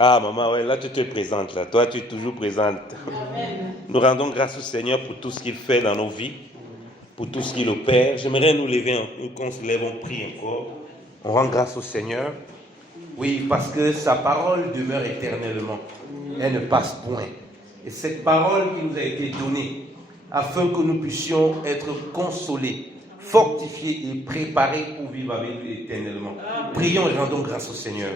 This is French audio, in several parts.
Ah, maman, ouais, là, tu te présentes, là. Toi, tu es toujours présente. Amen. Nous rendons grâce au Seigneur pour tout ce qu'il fait dans nos vies, pour tout ce qu'il opère. J'aimerais nous lever, qu'on se lève, on prie encore. On rend grâce au Seigneur. Oui, parce que sa parole demeure éternellement. Elle ne passe point. Et cette parole qui nous a été donnée, afin que nous puissions être consolés, fortifiés et préparés pour vivre avec lui éternellement. Prions et rendons grâce au Seigneur.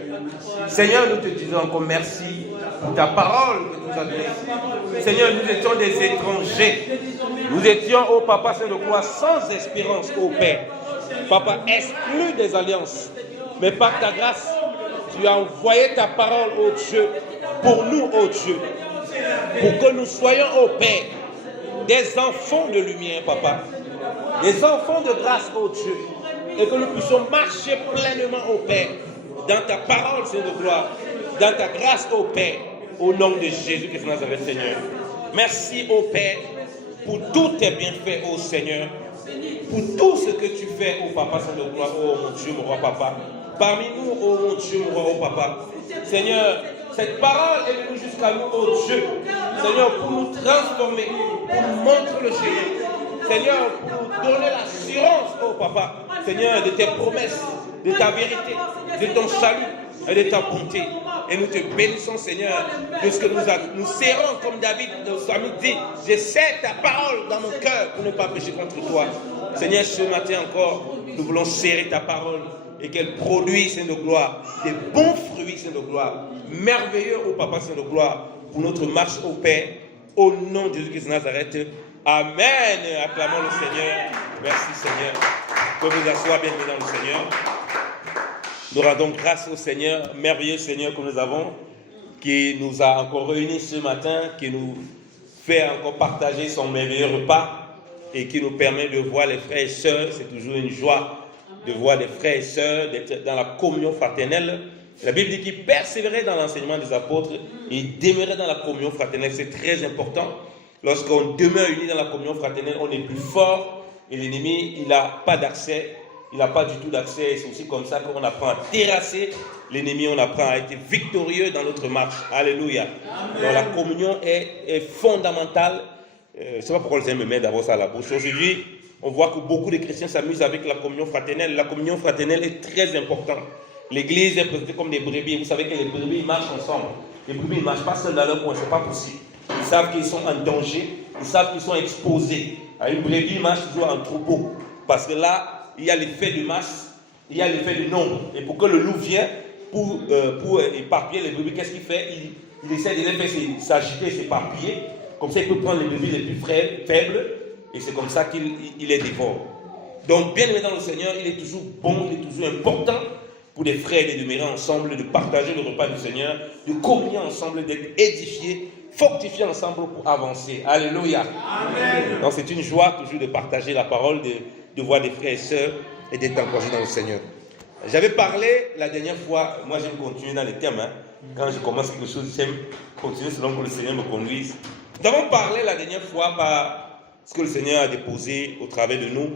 Seigneur, nous te disons encore merci pour ta parole que tu nous as donnée. Seigneur, nous étions des étrangers. Nous étions, ô Papa Saint de gloire, sans espérance, ô Père. Papa, exclus des alliances. Mais par ta grâce, tu as envoyé ta parole, ô Dieu, pour nous, ô Dieu, pour que nous soyons, ô Père, des enfants de lumière, Papa, des enfants de grâce, ô Dieu, et que nous puissions marcher pleinement, ô Père, dans ta parole, Seigneur de gloire, dans ta grâce, ô Père, au nom de Jésus-Christ de Nazareth, Seigneur. Merci, ô Père, pour tous tes bienfaits, ô Seigneur, pour tout ce que tu fais, ô Papa, Seigneur de gloire, ô mon Dieu, mon roi, Papa. Parmi nous, ô mon Dieu, mon roi, ô Papa. Seigneur, cette parole est venue jusqu'à nous, ô Dieu. Seigneur, pour nous transformer, pour nous montrer le chemin. Seigneur, pour nous donner l'assurance, ô Papa. Seigneur, de tes promesses, de ta vérité, de ton salut et de ta bonté. Et nous te bénissons, Seigneur, de ce que nous serrons comme David, notre ami dit, je sais ta parole dans mon cœur pour ne pas pécher contre toi. Seigneur, ce matin encore, nous voulons serrer ta parole et qu'elle produise, Seigneur de gloire, des bons fruits, Seigneur de gloire, merveilleux, ô Papa, Seigneur de gloire, pour notre marche au Père, au nom de Jésus-Christ de Nazareth. Amen. Acclamons le Seigneur. Merci, Seigneur. Vous pouvez vous asseoir, bien-aimés dans le Seigneur. Nous rendons grâce au Seigneur, merveilleux Seigneur que nous avons, qui nous a encore réunis ce matin, qui nous fait encore partager son merveilleux repas et qui nous permet de voir les frères et sœurs. C'est toujours une joie de voir les frères et sœurs, d'être dans la communion fraternelle. La Bible dit qu'ils persévéraient dans l'enseignement des apôtres et demeuraient dans la communion fraternelle. C'est très important. Lorsqu'on demeure unis dans la communion fraternelle, on est plus fort et l'ennemi, il n'a pas d'accès. Il n'a pas du tout d'accès. C'est aussi comme ça qu'on apprend à terrasser l'ennemi. On apprend à être victorieux dans notre marche. Alléluia. Donc la communion est fondamentale. Je ne sais pas pourquoi le Seigneur me met d'avoir ça à la bouche. Aujourd'hui, on voit que beaucoup de chrétiens s'amusent avec la communion fraternelle. La communion fraternelle est très importante. L'église est présentée comme des brebis. Vous savez que les brebis, ils marchent ensemble. Les brebis, ils ne marchent pas seuls dans leur coin. Ce n'est pas possible. Ils savent qu'ils sont en danger. Ils savent qu'ils sont exposés. Une brebis marche toujours en troupeau. Parce que là, il y a l'effet de masse, il y a l'effet de nombre. Et pour que le loup vienne, pour éparpiller les brebis, qu'est-ce qu'il fait? Il essaie de les faire s'agiter, s'éparpiller. Comme ça, il peut prendre les brebis les plus faibles. Et c'est comme ça qu'il les dévore. Donc, bien aimé dans le Seigneur, il est toujours bon, il est toujours important pour les frères de demeurer ensemble, de partager le repas du Seigneur, de communier ensemble, d'être édifiés, fortifiés ensemble pour avancer. Alléluia. Amen. Donc, c'est une joie toujours de partager la parole, de voir des frères et sœurs et d'être encouragés dans le Seigneur. J'avais parlé la dernière fois, moi j'aime continuer dans les thèmes, quand je commence quelque chose, j'aime continuer selon que le Seigneur me conduise. Nous avons parlé la dernière fois par ce que le Seigneur a déposé au travers de nous,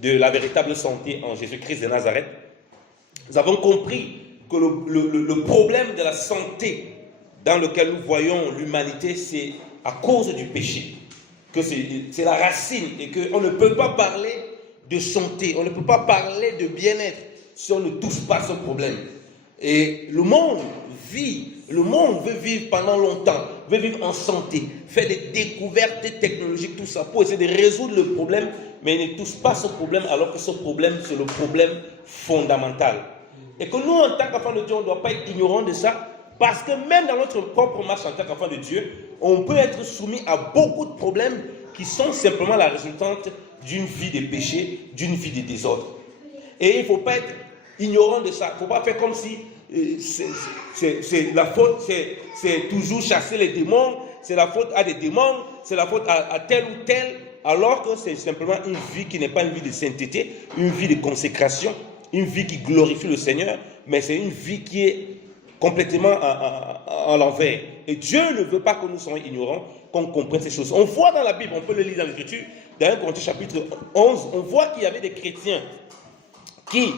de la véritable santé en Jésus-Christ de Nazareth. Nous avons compris que le problème de la santé dans lequel nous voyons l'humanité, c'est à cause du péché, que c'est la racine et qu'on ne peut pas parler de santé, on ne peut pas parler de bien-être si on ne touche pas ce problème. Et le monde veut vivre pendant longtemps, veut vivre en santé, faire des découvertes technologiques, tout ça, pour essayer de résoudre le problème, mais il ne touche pas ce problème alors que ce problème, c'est le problème fondamental. Et que nous, en tant qu'enfants de Dieu, on ne doit pas être ignorants de ça, parce que même dans notre propre marche en tant qu'enfants de Dieu, on peut être soumis à beaucoup de problèmes qui sont simplement la résultante d'une vie de péché, d'une vie de désordre. Et il ne faut pas être ignorant de ça. Il ne faut pas faire comme si c'est la faute, c'est toujours chasser les démons, c'est la faute à des démons, c'est la faute à tel ou tel, alors que c'est simplement une vie qui n'est pas une vie de sainteté, une vie de consécration, une vie qui glorifie le Seigneur, mais c'est une vie qui est complètement à l'envers. Et Dieu ne veut pas que nous soyons ignorants, qu'on comprenne ces choses. On voit dans la Bible, on peut le lire dans l'Écriture, dans 1 Corinthiens chapitre 11, on voit qu'il y avait des chrétiens qui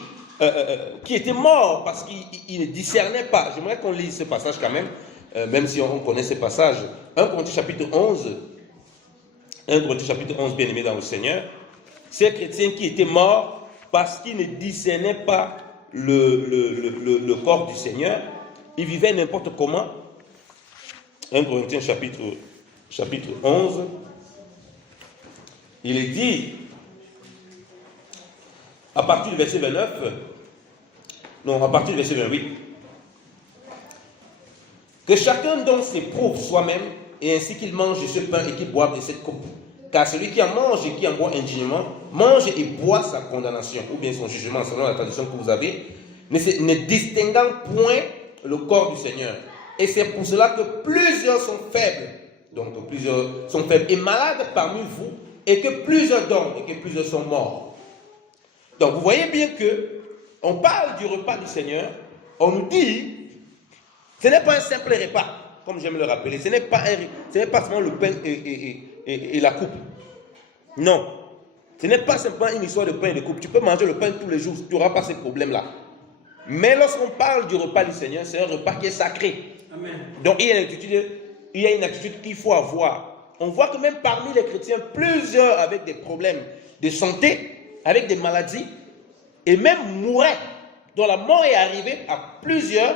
qui était mort parce qu'il ne discernait pas. J'aimerais qu'on lise ce passage quand même si on connaît ce passage. 1 Corinthiens chapitre 11, 1 Corinthiens chapitre 11, bien-aimé dans le Seigneur. Ces chrétiens qui étaient morts parce qu'ils ne discernaient pas le corps du Seigneur, ils vivaient n'importe comment. 1 Corinthiens chapitre 11, il est dit, à partir du verset 29, non, à partir du verset 28, que chacun donc s'éprouve soi-même, et ainsi qu'il mange de ce pain et qu'il boive de cette coupe. Car celui qui en mange et qui en boit indignement, mange et boit sa condamnation, ou bien son jugement, selon la traduction que vous avez, ne distinguant point le corps du Seigneur. Et c'est pour cela que plusieurs sont faibles, donc plusieurs sont faibles et malades parmi vous, et que plusieurs dorment, et que plusieurs sont morts. Donc vous voyez bien que on parle du repas du Seigneur, on nous dit, ce n'est pas un simple repas, comme j'aime le rappeler, ce n'est pas seulement le pain et la coupe. Non, ce n'est pas simplement une histoire de pain et de coupe. Tu peux manger le pain tous les jours, tu n'auras pas ces problèmes-là. Mais lorsqu'on parle du repas du Seigneur, c'est un repas qui est sacré. Amen. Donc il y a une attitude qu'il faut avoir. On voit que même parmi les chrétiens, plusieurs avec des problèmes de santé, avec des maladies, et même mouraient, dont la mort est arrivée à plusieurs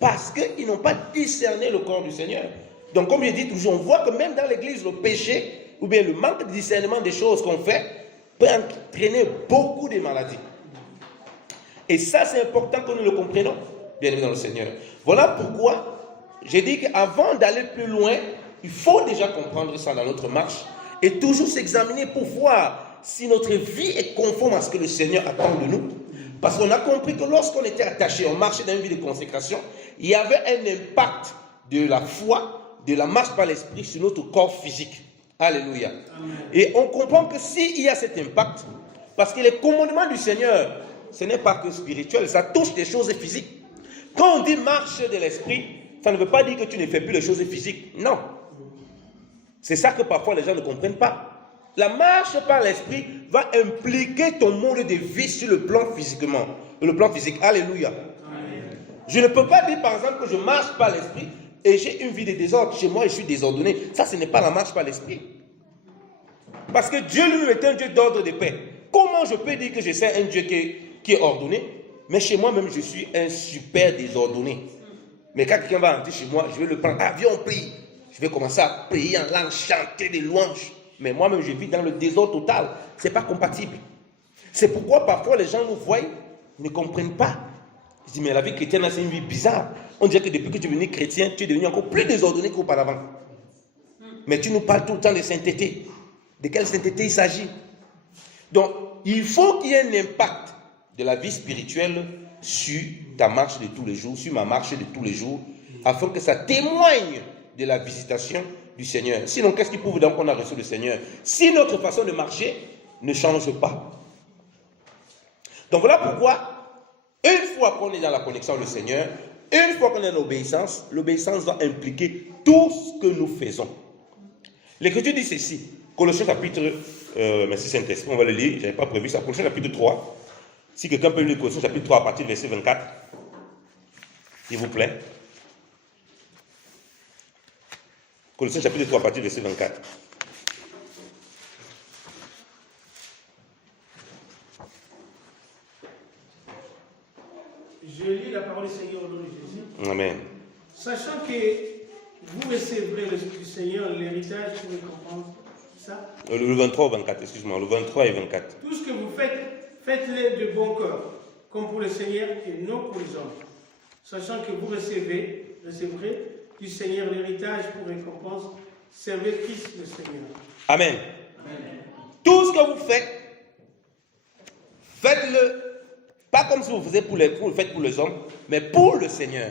parce qu'ils n'ont pas discerné le corps du Seigneur. Donc comme je dis toujours, on voit que même dans l'église, le péché, ou bien le manque de discernement des choses qu'on fait, peut entraîner beaucoup de maladies. Et ça, c'est important que nous le comprenions, bien aimé dans le Seigneur. Voilà pourquoi j'ai dit qu'avant d'aller plus loin, il faut déjà comprendre ça dans notre marche et toujours s'examiner pour voir si notre vie est conforme à ce que le Seigneur attend de nous. Parce qu'on a compris que lorsqu'on était attaché, on marchait dans une vie de consécration, il y avait un impact de la foi, de la marche par l'esprit sur notre corps physique. Alléluia. Amen. Et on comprend que s'il y a cet impact, parce que les commandements du Seigneur, ce n'est pas que spirituel, ça touche des choses physiques. Quand on dit marche de l'esprit, ça ne veut pas dire que tu ne fais plus les choses physiques. Non. C'est ça que parfois les gens ne comprennent pas. La marche par l'esprit va impliquer ton mode de vie sur le plan physiquement. Le plan physique. Alléluia. Amen. Je ne peux pas dire par exemple que je marche par l'esprit et j'ai une vie de désordre. Chez moi, je suis désordonné. Ça, ce n'est pas la marche par l'esprit. Parce que Dieu lui est un Dieu d'ordre de paix. Comment je peux dire que je sais un Dieu qui est ordonné, mais chez moi-même, je suis un super désordonné. Mais quand quelqu'un va entrer chez moi, je vais le prendre. Ah, viens, on prie. Je vais commencer à prier en langue, chanter des louanges. Mais moi-même, je vis dans le désordre total. Ce n'est pas compatible. C'est pourquoi parfois les gens nous voient, ils ne comprennent pas. Ils disent, mais la vie chrétienne, c'est une vie bizarre. On dirait que depuis que tu es devenu chrétien, tu es devenu encore plus désordonné qu'auparavant. Mais tu nous parles tout le temps de sainteté. De quelle sainteté il s'agit? Donc, il faut qu'il y ait un impact de la vie spirituelle sur ta marche de tous les jours, sur ma marche de tous les jours, afin que ça témoigne de la visitation du Seigneur. Sinon, qu'est-ce qui prouve donc qu'on a reçu le Seigneur? Si notre façon de marcher ne change pas. Donc voilà pourquoi, une fois qu'on est dans la connexion avec le Seigneur, une fois qu'on est dans l'obéissance va impliquer tout ce que nous faisons. L'Écriture dit ceci, Colossiens chapitre, merci Saint-Esprit, on va le lire, je n'avais pas prévu ça, Colossiens chapitre 3, si quelqu'un peut lire Colossiens chapitre 3 à partir du verset 24, s'il vous plaît. Colossiens chapitre 3 à partir du verset 24. Je lis la parole du Seigneur au nom de Jésus. Amen. Sachant que vous recevrez du Seigneur l'héritage pour récompense. Ça? Le 23 au 24, excuse-moi, le 23 et 24. Tout ce que vous faites, faites-le de bon cœur, comme pour le Seigneur et non pour les hommes. Sachant que vous recevrez du Seigneur l'héritage pour récompense, servez Christ le Seigneur. Amen. Amen. Tout ce que vous faites, faites-le, pas comme si vous le faites pour les hommes, mais pour le Seigneur,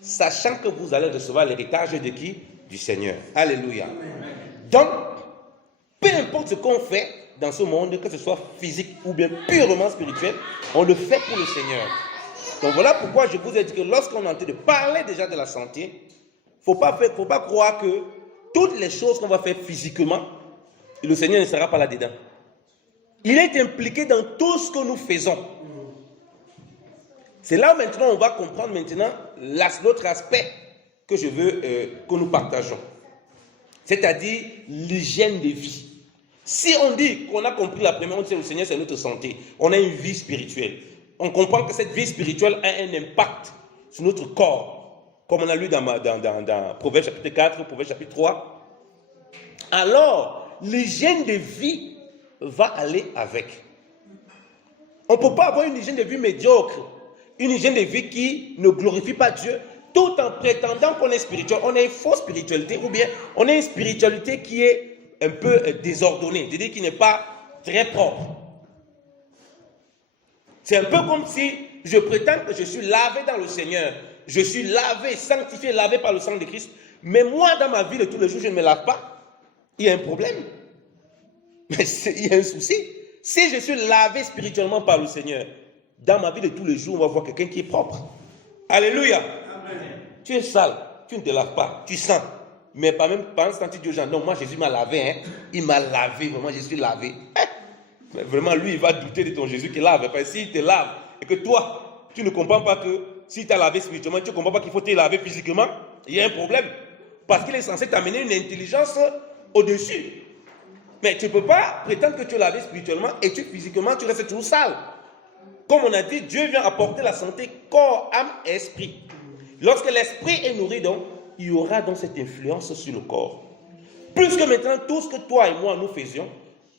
sachant que vous allez recevoir l'héritage de qui? Du Seigneur. Alléluia. Amen. Donc, peu importe ce qu'on fait dans ce monde, que ce soit physique ou bien purement spirituel, on le fait pour le Seigneur. Donc voilà pourquoi je vous ai dit que lorsqu'on est en train de parler déjà de la santé, il ne faut pas croire que toutes les choses qu'on va faire physiquement, le Seigneur ne sera pas là-dedans. Il est impliqué dans tout ce que nous faisons. C'est là maintenant on va comprendre maintenant l'autre aspect que je veux que nous partageons. C'est-à-dire l'hygiène de vie. Si on dit qu'on a compris la première, on dit que le Seigneur c'est notre santé, on a une vie spirituelle. On comprend que cette vie spirituelle a un impact sur notre corps, comme on a lu dans Proverbes chapitre 4, Proverbes chapitre 3. Alors, l'hygiène de vie va aller avec. On ne peut pas avoir une hygiène de vie médiocre, une hygiène de vie qui ne glorifie pas Dieu, tout en prétendant qu'on est spirituel. On a une fausse spiritualité, ou bien on a une spiritualité qui est un peu désordonnée, c'est-à-dire qui n'est pas très propre. C'est un peu comme si je prétends que je suis lavé dans le Seigneur, je suis lavé, sanctifié, lavé par le sang de Christ, mais moi dans ma vie de tous les jours je ne me lave pas. Il y a un problème. Mais il y a un souci. Si je suis lavé spirituellement par le Seigneur, dans ma vie de tous les jours, on va voir quelqu'un qui est propre. Alléluia. Amen. Tu es sale, tu ne te laves pas, tu sens. Mais par ce temps, tu dis aux gens, non, moi Jésus m'a lavé, hein. Il m'a lavé, vraiment, je suis lavé. Mais vraiment, lui, il va douter de ton Jésus qui lave. Parce que s'il te lave et que toi, tu ne comprends pas que s'il t'a lavé spirituellement, tu ne comprends pas qu'il faut te laver physiquement, il y a un problème. Parce qu'il est censé t'amener une intelligence au-dessus. Mais tu ne peux pas prétendre que tu es lavé spirituellement et physiquement, tu restes toujours sale. Comme on a dit, Dieu vient apporter la santé corps, âme et esprit. Lorsque l'esprit est nourri, donc, il y aura donc cette influence sur le corps. Plus que maintenant, tout ce que toi et moi nous faisions,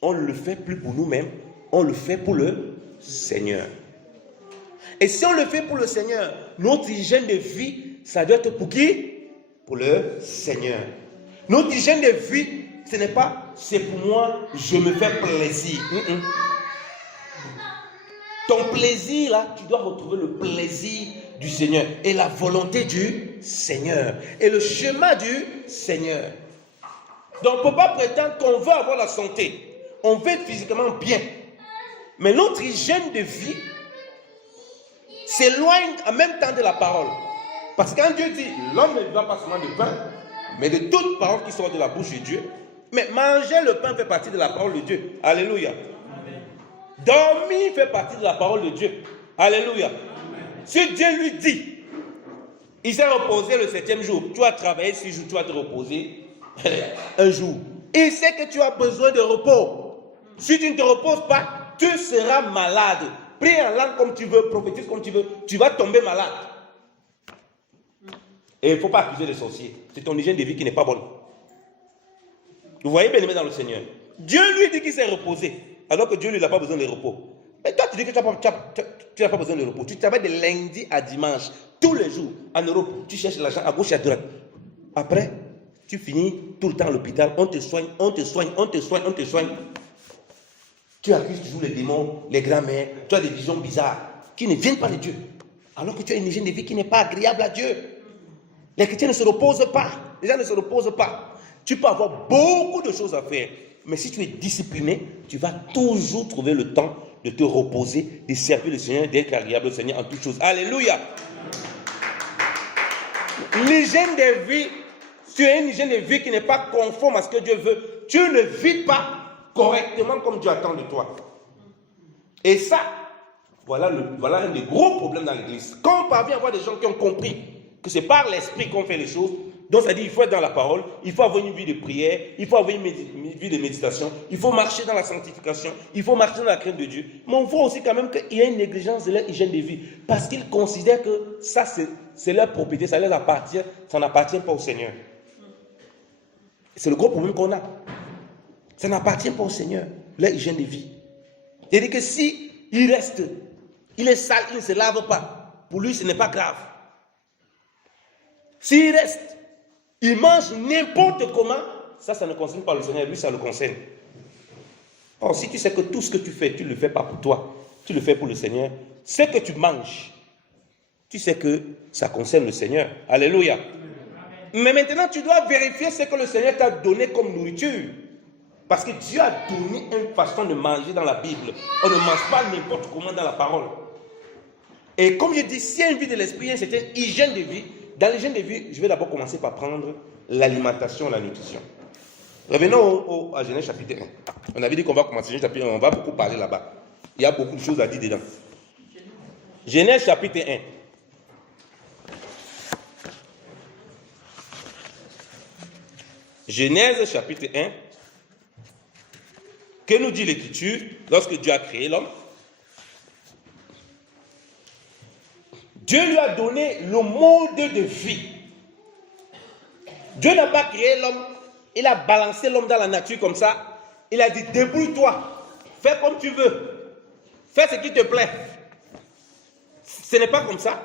on ne le fait plus pour nous-mêmes, on le fait pour le Seigneur. Et si on le fait pour le Seigneur, notre hygiène de vie, ça doit être pour qui? Pour le Seigneur. Notre hygiène de vie, ce n'est pas c'est pour moi, je me fais plaisir. Ton plaisir là, tu dois retrouver le plaisir du Seigneur et la volonté du Seigneur et le chemin du Seigneur. Donc on ne peut pas prétendre qu'on veut avoir la santé. On veut être physiquement bien. Mais notre hygiène de vie s'éloigne en même temps de la parole. Parce que quand Dieu dit, l'homme ne vivra pas seulement de pain, mais de toute parole qui sort de la bouche de Dieu. Mais manger le pain fait partie de la parole de Dieu. Alléluia. Amen. Dormir fait partie de la parole de Dieu. Alléluia. Amen. Si Dieu lui dit, il s'est reposé le 7e jour, tu as travaillé 6 jours, tu vas te reposer un jour. Il sait que tu as besoin de repos. Si tu ne te reposes pas, tu seras malade. Prie en langue comme tu veux, prophétise comme tu veux, tu vas tomber malade. Et il ne faut pas accuser les sorciers. C'est ton hygiène de vie qui n'est pas bonne. Vous voyez, bien aimé dans le Seigneur. Dieu lui dit qu'il s'est reposé, alors que Dieu lui n'a pas besoin de repos. Mais toi, tu dis que tu n'as pas besoin de repos. Tu travailles de lundi à dimanche, tous les jours. En Europe, tu cherches l'argent à gauche et à droite. Après, tu finis tout le temps à l'hôpital. On te soigne, on te soigne, on te soigne, on te soigne. Tu accuses toujours les démons, les grands-mères. Tu as des visions bizarres qui ne viennent pas de Dieu. Alors que tu as une hygiène de vie qui n'est pas agréable à Dieu. Les chrétiens ne se reposent pas. Les gens ne se reposent pas. Tu peux avoir beaucoup de choses à faire. Mais si tu es discipliné, tu vas toujours trouver le temps de te reposer, de servir le Seigneur, d'être agréable au Seigneur en toutes choses. Alléluia. L'hygiène de vie, si tu as une hygiène de vie qui n'est pas conforme à ce que Dieu veut, tu ne vis pas correctement comme Dieu attend de toi. Et ça, voilà un des gros problèmes dans l'église. Quand on parvient à avoir des gens qui ont compris que c'est par l'esprit qu'on fait les choses, donc ça dit il faut être dans la parole, il faut avoir une vie de prière, il faut avoir une vie de méditation, il faut marcher dans la sanctification, il faut marcher dans la crainte de Dieu. Mais on voit aussi quand même qu'il y a une négligence de leur hygiène de vie, parce qu'ils considèrent que ça c'est leur propriété, ça leur appartient, ça n'appartient pas au Seigneur. C'est le gros problème qu'on a. Ça n'appartient pas au Seigneur, leur hygiène de vie. C'est-à-dire que si il reste, il est sale, il ne se lave pas, pour lui ce n'est pas grave. S'il reste, il mange n'importe comment, ça ne concerne pas le Seigneur, lui ça le concerne. Or, si tu sais que tout ce que tu fais, tu ne le fais pas pour toi, tu le fais pour le Seigneur, ce que tu manges, tu sais que ça concerne le Seigneur. Alléluia. Mais maintenant, tu dois vérifier ce que le Seigneur t'a donné comme nourriture. Parce que Dieu a donné une façon de manger dans la Bible. On ne mange pas n'importe comment dans la parole. Et comme je dis, s'il y a une vie de l'esprit, c'est une hygiène de vie. Dans l'hygiène de vie, je vais d'abord commencer par prendre l'alimentation, la nutrition. Revenons à Genèse chapitre 1. On avait dit qu'on va commencer Genèse chapitre 1, on va beaucoup parler là-bas. Il y a beaucoup de choses à dire dedans. Genèse chapitre 1. Genèse chapitre 1. Que nous dit l'Écriture lorsque Dieu a créé l'homme? Dieu lui a donné le mode de vie. Dieu n'a pas créé l'homme, il a balancé l'homme dans la nature comme ça. Il a dit, débrouille-toi, fais comme tu veux, fais ce qui te plaît. Ce n'est pas comme ça.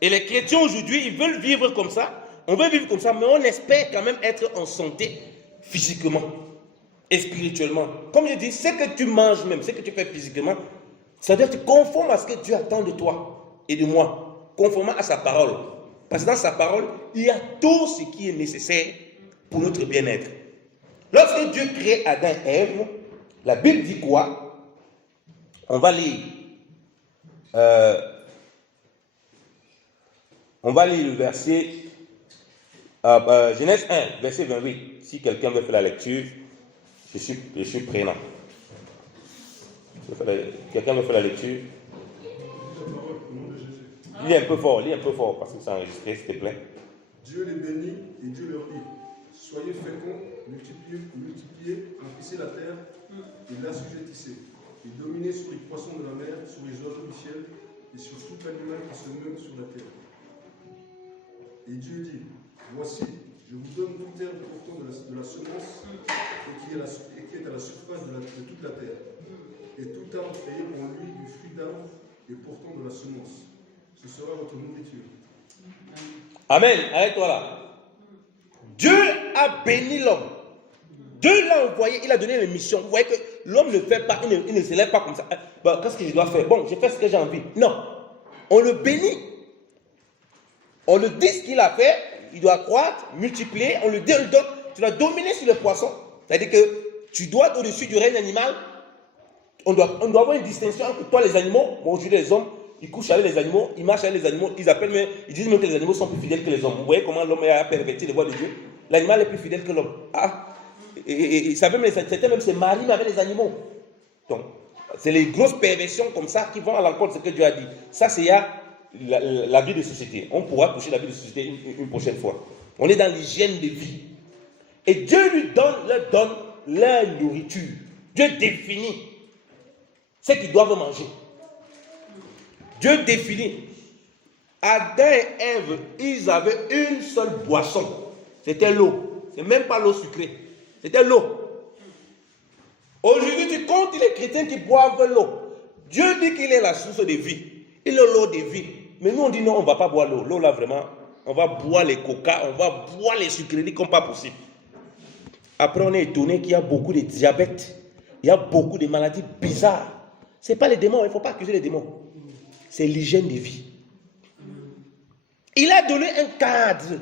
Et les chrétiens aujourd'hui, ils veulent vivre comme ça. On veut vivre comme ça, mais on espère quand même être en santé physiquement et spirituellement. Comme je dis, ce que tu manges même, ce que tu fais physiquement, ça doit être conforme à ce que Dieu attend de toi et de moi, conformément à sa parole. Parce que dans sa parole, il y a tout ce qui est nécessaire pour notre bien-être. Lorsque Dieu crée Adam et Ève, la Bible dit quoi? On va lire. On va lire le verset Genèse 1, verset 28. Si quelqu'un veut faire la lecture, je suis prenant. Quelqu'un veut faire la lecture? Lis un peu fort, parce que c'est enregistré, s'il te plaît. Dieu les bénit et Dieu leur dit, soyez féconds, multipliez, remplissez la terre et l'assujettissez, et dominez sur les poissons de la mer, sur les oiseaux du ciel et sur tout animal qui se meut sur la terre. Et Dieu dit, voici, je vous donne toute herbe portant de la semence et qui est à la surface de toute la terre, et tout arbre ayant en lui du fruit d'arbre et portant de la semence. Ce sera votre nourriture. Amen. Arrête-toi là. Dieu a béni l'homme. Dieu l'a envoyé, il a donné une mission. Vous voyez que l'homme ne fait pas, il ne se lève pas comme ça. Bon, qu'est-ce que je dois faire? Bon, je fais ce que j'ai envie. Non. On le bénit. On lui dit ce qu'il a fait. Il doit croître, multiplier. On lui dit, on lui donne. Tu dois dominer sur le poisson. C'est-à-dire que tu dois être au-dessus du règne animal. On doit avoir une distinction entre toi, les animaux. Bon, aujourd'hui, les hommes, ils couchent avec les animaux, ils marchent avec les animaux, ils disent même que les animaux sont plus fidèles que les hommes. Vous voyez comment l'homme a perverti les voies de Dieu? L'animal est plus fidèle que l'homme. Ah, et ça veut même, certains même se marient avec les animaux. Donc, c'est les grosses perversions comme ça qui vont à l'encontre de ce que Dieu a dit. Ça, c'est la vie de société. On pourra toucher la vie de société une prochaine fois. On est dans l'hygiène de vie. Et Dieu leur donne leur nourriture. Dieu définit ce qu'ils doivent manger. Dieu définit. Adam et Ève, ils avaient une seule boisson. C'était l'eau. C'est même pas l'eau sucrée. C'était l'eau. Aujourd'hui, tu comptes les chrétiens qui boivent l'eau. Dieu dit qu'il est la source de vie. Il est l'eau de vie. Mais nous, on dit non, on ne va pas boire l'eau. L'eau, là, vraiment, on va boire les coca, on va boire les sucreries comme pas possible. Après, on est étonné qu'il y a beaucoup de diabète. Il y a beaucoup de maladies bizarres. Ce n'est pas les démons, il ne faut pas accuser les démons. C'est l'hygiène de vie. Il a donné un cadre.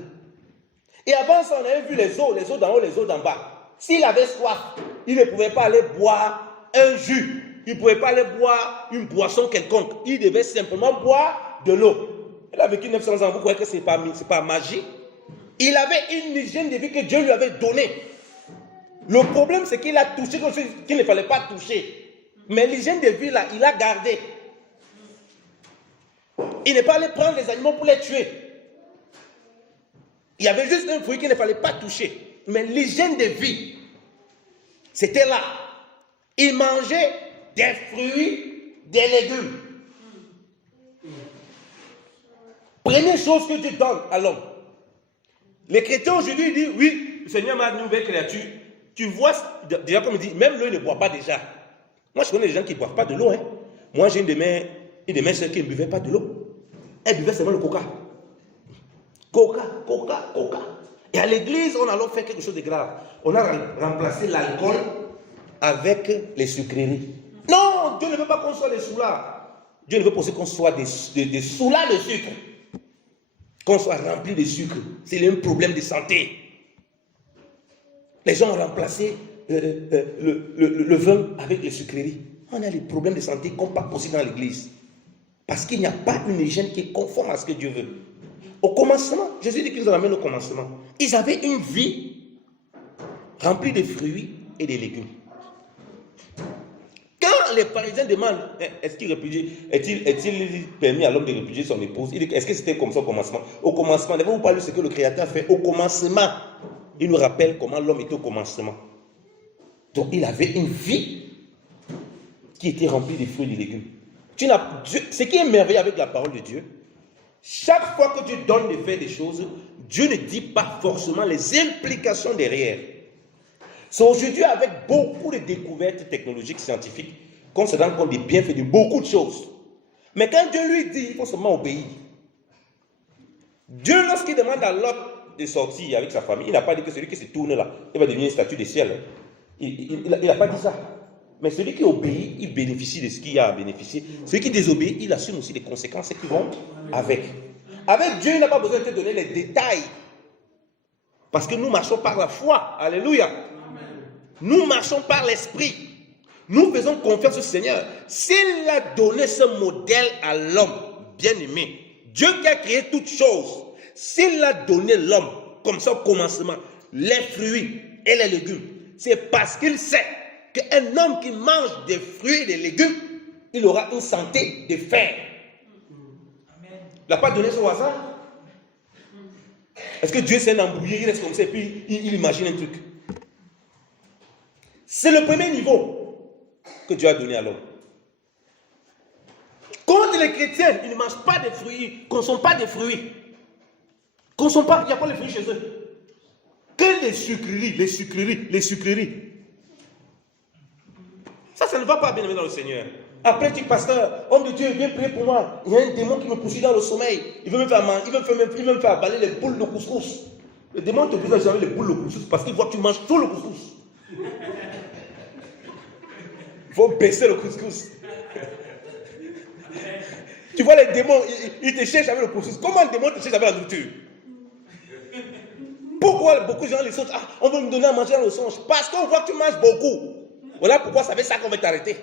Et avant ça, on avait vu les eaux d'en haut, les eaux d'en bas. S'il avait soif, il ne pouvait pas aller boire un jus. Il ne pouvait pas aller boire une boisson quelconque. Il devait simplement boire de l'eau. Il a vécu 900 ans, vous croyez que ce n'est pas magie? Il avait une hygiène de vie que Dieu lui avait donnée. Le problème, c'est qu'il a touché quelque chose qu'il ne fallait pas toucher. Mais l'hygiène de vie, là, il a gardé. Il n'est pas allé prendre les animaux pour les tuer. Il y avait juste un fruit qu'il ne fallait pas toucher. Mais l'hygiène de vie, c'était là. Il mangeait des fruits, des légumes. Première chose que Dieu donne à l'homme. Les chrétiens aujourd'hui disent, oui, le Seigneur m'a donné une nouvelle créature. Tu vois, déjà comme il dit, même l'eau, il ne boit pas déjà. Moi, je connais des gens qui ne boivent pas de l'eau. Hein. Moi, j'ai une de mes soeurs qui ne buvait pas de l'eau. Elle buvait seulement le coca. Coca. Et à l'église, on a alors fait quelque chose de grave. On a remplacé l'alcool avec les sucreries. Non, Dieu ne veut pas qu'on soit des soulards. Dieu ne veut pas qu'on soit des soulards de sucre. Qu'on soit rempli de sucre. C'est un problème de santé. Les gens ont remplacé le vin avec les sucreries. On a des problèmes de santé qu'on pas possible dans l'église. Parce qu'il n'y a pas une hygiène qui est conforme à ce que Dieu veut. Au commencement, Jésus dit qu'il nous ramène au commencement. Ils avaient une vie remplie de fruits et de légumes. Quand quand les pharisiens demandent, est-il permis à l'homme de répudier son épouse? Est-ce que c'était comme ça au commencement? Au commencement, n'avez-vous pas lu ce que le Créateur fait au commencement? Il nous rappelle comment l'homme était au commencement. Donc il avait une vie qui était remplie de fruits et de légumes. Ce qui est merveilleux avec la parole de Dieu, chaque fois que Dieu donne de faire des choses, Dieu ne dit pas forcément les implications derrière. C'est aujourd'hui avec beaucoup de découvertes technologiques, scientifiques, qu'on se rend compte des bienfaits de beaucoup de choses. Mais quand Dieu lui dit, il faut seulement obéir. Dieu, lorsqu'il demande à Lot de sortir avec sa famille, il n'a pas dit que celui qui se tourne là, il va devenir une statue du ciel. Il n'a pas dit ça. Mais celui qui obéit, il bénéficie de ce qu'il y a à bénéficier. Celui qui désobéit, il assume aussi les conséquences qui vont avec. Avec Dieu, il n'a pas besoin de te donner les détails. Parce que nous marchons par la foi. Alléluia. Nous marchons par l'esprit. Nous faisons confiance au Seigneur. S'il a donné ce modèle à l'homme, bien-aimé, Dieu qui a créé toutes choses, s'il a donné l'homme, comme ça au commencement, les fruits et les légumes, c'est parce qu'il sait qu'un homme qui mange des fruits et des légumes, il aura une santé de fer. Il n'a pas donné ça au hasard. Est-ce que Dieu s'est embrouillé, il reste comme ça et puis il imagine un truc? C'est le premier niveau que Dieu a donné à l'homme. Quand les chrétiens, ils ne mangent pas de fruits, ils ne consomment pas de fruits. Consomment pas, il n'y a pas de fruits chez eux. Que les sucreries. Ça ne va pas bien dans le Seigneur. Après, tu dis, pasteur, homme de Dieu, viens prier pour moi. Il y a un démon qui me poursuit dans le sommeil. Il veut me faire avaler les boules de couscous. Le démon te pousse à avaler les boules de couscous parce qu'il voit que tu manges tout le couscous. Il faut baisser le couscous. Tu vois les démons, ils te cherchent avec le couscous. Comment un démon te cherche avec la nourriture? Pourquoi beaucoup de gens les songes? On veut me donner à manger dans le songe. Parce qu'on voit que tu manges beaucoup. Voilà pourquoi ça fait ça qu'on va t'arrêter.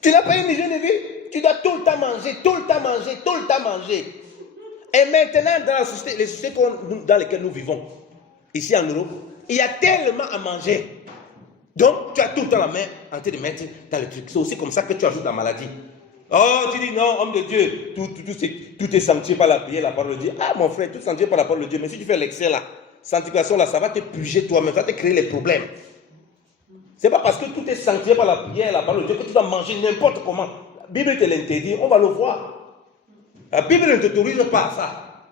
Tu n'as pas une hygiène de vie. Tu dois tout le temps manger. Et maintenant, dans la société, les sociétés dans lesquelles nous vivons, ici en Europe, il y a tellement à manger. Donc, tu as tout le temps la main en train de mettre dans le truc. C'est aussi comme ça que tu ajoutes la maladie. Oh, tu dis non, homme de Dieu, tout est sanctifié par la prière, la parole de Dieu. Ah, mon frère, tout est sanctifié par la parole de Dieu. Mais si tu fais l'excès là, sanctification là, ça va te puger toi-même, ça va te créer les problèmes. C'est pas parce que tout est sanctifié par la prière, la parole de Dieu, que tu dois manger n'importe comment. La Bible te l'interdit, on va le voir. La Bible ne t'autorise pas à ça.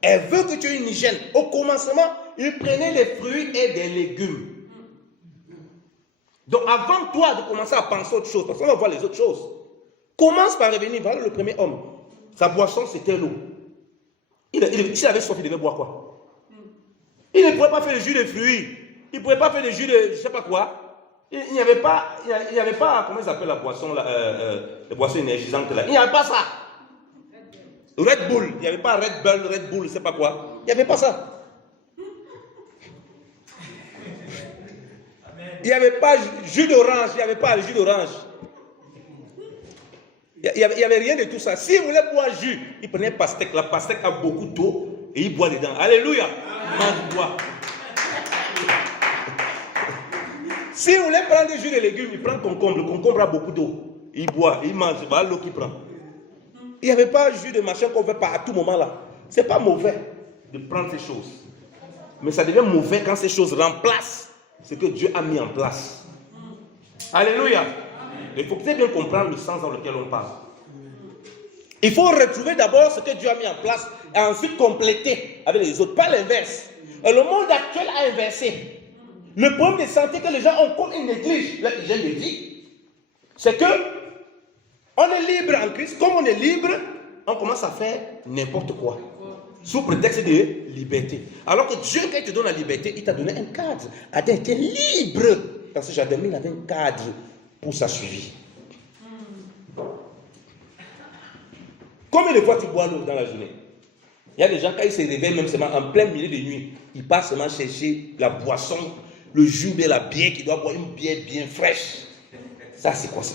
Elle veut que tu aies une hygiène. Au commencement, il prenait des fruits et des légumes. Donc avant toi de commencer à penser autre chose, parce qu'on va voir les autres choses, commence par revenir. Voilà le premier homme. Sa boisson, c'était l'eau. S'il avait soif, il devait boire quoi? Il ne pouvait pas faire le jus de fruits. Il ne pouvait pas faire le jus de je ne sais pas quoi. Il n'y avait pas, comment ça s'appelle la boisson, la boisson énergisante là. Il n'y avait pas ça. Red Bull. Il n'y avait pas Red Bull, je ne sais pas quoi. Il n'y avait pas ça. Il n'y avait pas jus d'orange, il n'y avait pas le jus d'orange. Il n'y avait rien de tout ça. S'il voulait boire jus, il prenait pastèque. La pastèque a beaucoup d'eau et il boit dedans. Alléluia. Il boit. S'il voulait prendre du jus de légumes, il prend concombre. Le concombre a beaucoup d'eau. Il boit, il mange, voilà l'eau qu'il prend. Il n'y avait pas jus de machin qu'on fait pas à tout moment là. Ce n'est pas mauvais de prendre ces choses. Mais ça devient mauvais quand ces choses remplacent ce que Dieu a mis en place. Alléluia. Il faut peut-être bien comprendre le sens dans lequel on parle. Il faut retrouver d'abord ce que Dieu a mis en place et ensuite compléter avec les autres, pas l'inverse. Et le monde actuel a inversé. Le problème de santé que les gens ont comme ils négligent leur hygiène de vie, c'est que on est libre en Christ. Comme on est libre, on commence à faire n'importe quoi. Sous prétexte de liberté. Alors que Dieu, quand il te donne la liberté, il t'a donné un cadre. Adam était libre. Dans ce jardin, il avait un cadre pour sa suivi. Combien de fois tu bois l'eau dans la journée? Il y a des gens, quand ils se réveillent, même seulement en plein milieu de nuit, ils passent seulement chercher la boisson, le jus de la bière, qui doit boire une bière bien fraîche. Ça, c'est quoi ça?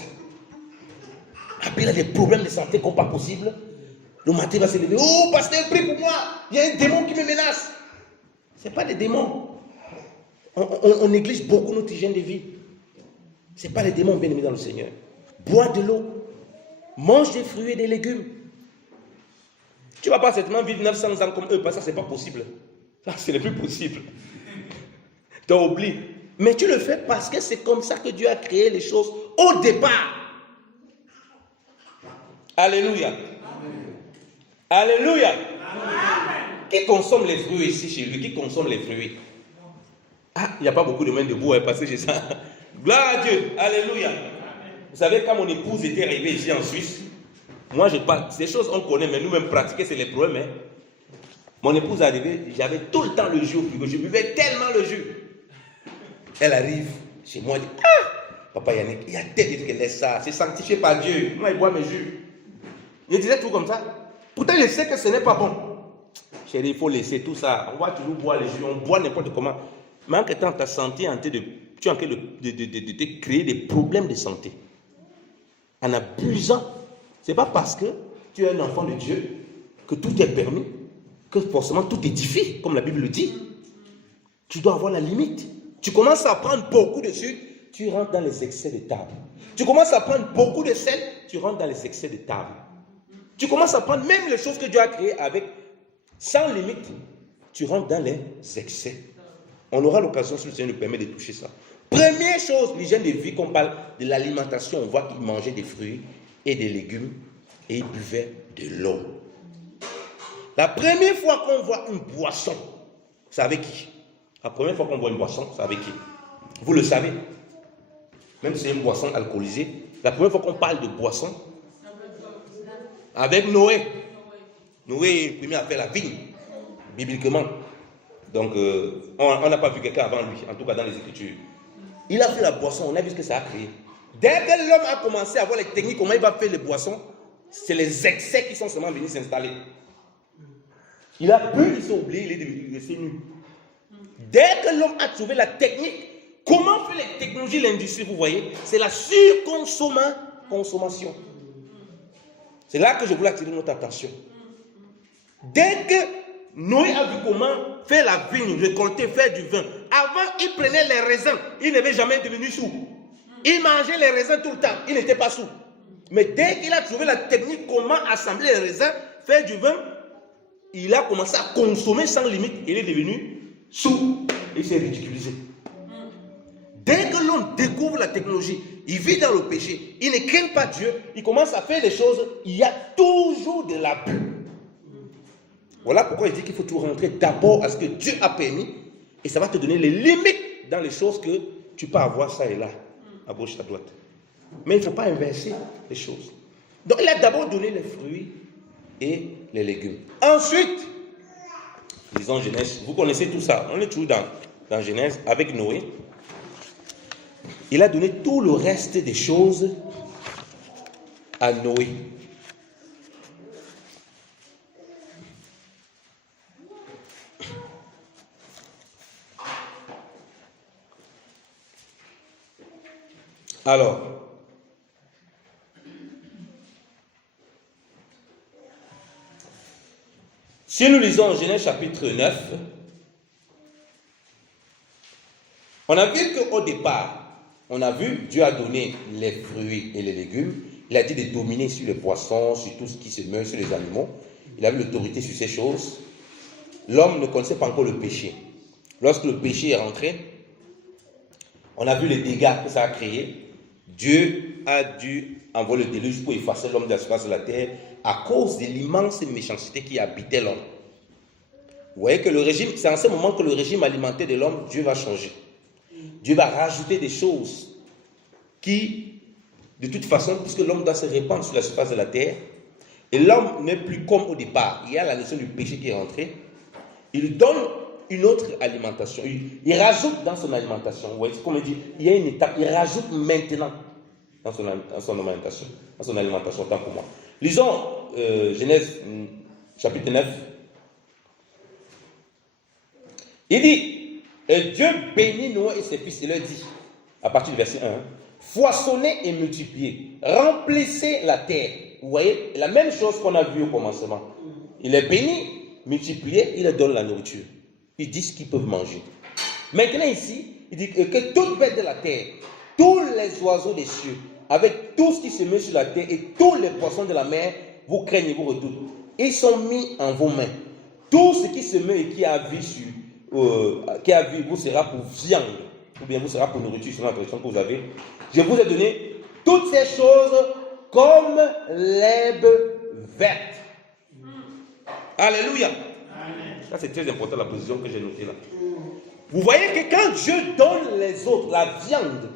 Après, il a des problèmes de santé comme pas possible. Le matin, il va se lever. Oh, pasteur, prie pour moi. Il y a un démon qui me menace. Ce n'est pas des démons. On néglige beaucoup notre hygiène de vie. Ce n'est pas les démons bien-aimés dans le Seigneur. Bois de l'eau. Mange des fruits et des légumes. Tu ne vas pas certainement vivre 900 ans comme eux, parce que ça, ce n'est pas possible. Ça, ce n'est plus possible. Tu oublies. Mais tu le fais parce que c'est comme ça que Dieu a créé les choses au départ. Alléluia. Amen. Alléluia. Amen. Qui consomme les fruits ici chez lui? Qui consomme les fruits? Ah, il n'y a pas beaucoup de mains debout, parce que j'ai ça. Gloire à Dieu. Alléluia. Amen. Vous savez, quand mon épouse était arrivée ici en Suisse, moi, je parle, ces choses on connaît, mais nous-mêmes pratiquer, c'est les problèmes. Mon épouse est arrivée, j'avais tout le temps le jus au frigo. Je buvais tellement le jus. Elle arrive chez moi, elle dit, ah, papa Yannick, il y a telle idée qu'elle laisse ça, c'est sanctifié par Dieu. Moi, je bois mes jus. Je disais tout comme ça. Pourtant, je sais que ce n'est pas bon. Chérie, il faut laisser tout ça. On va toujours boire les jus, on boit n'importe comment. Mais en temps, ta santé, tu es en train de créer des problèmes de santé. En abusant. Ce n'est pas parce que tu es un enfant de Dieu que tout est permis, que forcément tout édifie, comme la Bible le dit. Tu dois avoir la limite. Tu commences à prendre beaucoup de sucre, tu rentres dans les excès de table. Tu commences à prendre beaucoup de sel, tu rentres dans les excès de table. Tu commences à prendre même les choses que Dieu a créées avec, sans limite, tu rentres dans les excès. On aura l'occasion, si le Seigneur nous permet, de toucher ça. Première chose, l'hygiène de vie, qu'on parle de l'alimentation, on voit qu'il mangeait des fruits et des légumes et il buvait de l'eau. La première fois qu'on voit une boisson, c'est avec qui? La première fois qu'on voit une boisson, c'est avec qui? Vous le savez. Même si c'est une boisson alcoolisée, la première fois qu'on parle de boisson, avec Noé. Noé est le premier à faire la vigne, bibliquement. Donc, on n'a pas vu quelqu'un avant lui, en tout cas dans les Écritures. Il a fait la boisson, on a vu ce que ça a créé. Dès que l'homme a commencé à voir les techniques, comment il va faire les boissons, c'est les excès qui sont seulement venus s'installer. Il a bu, il s'est oublié, il est devenu nu. Dès que l'homme a trouvé la technique, comment faire les technologies, l'industrie, vous voyez, c'est la surconsommation. C'est là que je voulais attirer notre attention. Dès que Noé a vu comment faire la vigne, récolter, faire du vin, avant il prenait les raisins, il n'avait jamais devenu sourd. Il mangeait les raisins tout le temps, il n'était pas sourd. Mais dès qu'il a trouvé la technique, comment assembler les raisins, faire du vin, il a commencé à consommer sans limite, il est devenu sourd, il s'est ridiculisé. Dès que l'homme découvre la technologie, il vit dans le péché, il ne craint pas Dieu, il commence à faire des choses, il y a toujours de l'abus. Voilà pourquoi il dit qu'il faut tout rentrer d'abord à ce que Dieu a permis, et ça va te donner les limites dans les choses que tu peux avoir ça et là, à gauche, à droite. Mais il ne faut pas inverser les choses. Donc il a d'abord donné les fruits et les légumes. Ensuite, lisons Genèse, vous connaissez tout ça, on est toujours dans Genèse avec Noé. Il a donné tout le reste des choses à Noé. Alors, si nous lisons Genèse chapitre 9, on a vu qu'au départ, on a vu, Dieu a donné les fruits et les légumes. Il a dit de dominer sur les poissons, sur tout ce qui se meurt, sur les animaux. Il avait l'autorité sur ces choses. L'homme ne connaissait pas encore le péché. Lorsque le péché est rentré, on a vu les dégâts que ça a créé. Dieu a dû envoyer le déluge pour effacer l'homme de la surface de la terre à cause de l'immense méchanceté qui habitait l'homme. Vous voyez que le régime, c'est en ce moment que le régime alimentaire de l'homme, Dieu va changer. Dieu va rajouter des choses qui, de toute façon, puisque l'homme doit se répandre sur la surface de la terre, et l'homme n'est plus comme au départ, il y a la notion du péché qui est rentrée, il donne une autre alimentation, il rajoute dans son alimentation, vous voyez, comme il dit, il y a une étape, il rajoute maintenant dans son alimentation, tant pour moi. Lisons Genèse chapitre 9. Il dit, et Dieu bénit Noé et ses fils, il leur dit, à partir du verset 1, foisonnez et multipliez, remplissez la terre. Vous voyez, la même chose qu'on a vu au commencement. Il est béni, multiplié, il leur donne la nourriture. Il dit ce qu'ils peuvent manger. Maintenant ici, il dit que toute bête de la terre, tous les oiseaux des cieux, avec tout ce qui se met sur la terre et tous les poissons de la mer, vous craignez, vous redoutent. Ils sont mis en vos mains. Tout ce qui se met et qui a vie vous sera pour viande, ou bien vous sera pour nourriture, selon la traduction que vous avez. Je vous ai donné toutes ces choses comme l'herbe verte. Alléluia. Ça, c'est très important, la position que j'ai notée là. Vous voyez que quand Dieu donne les autres, la viande,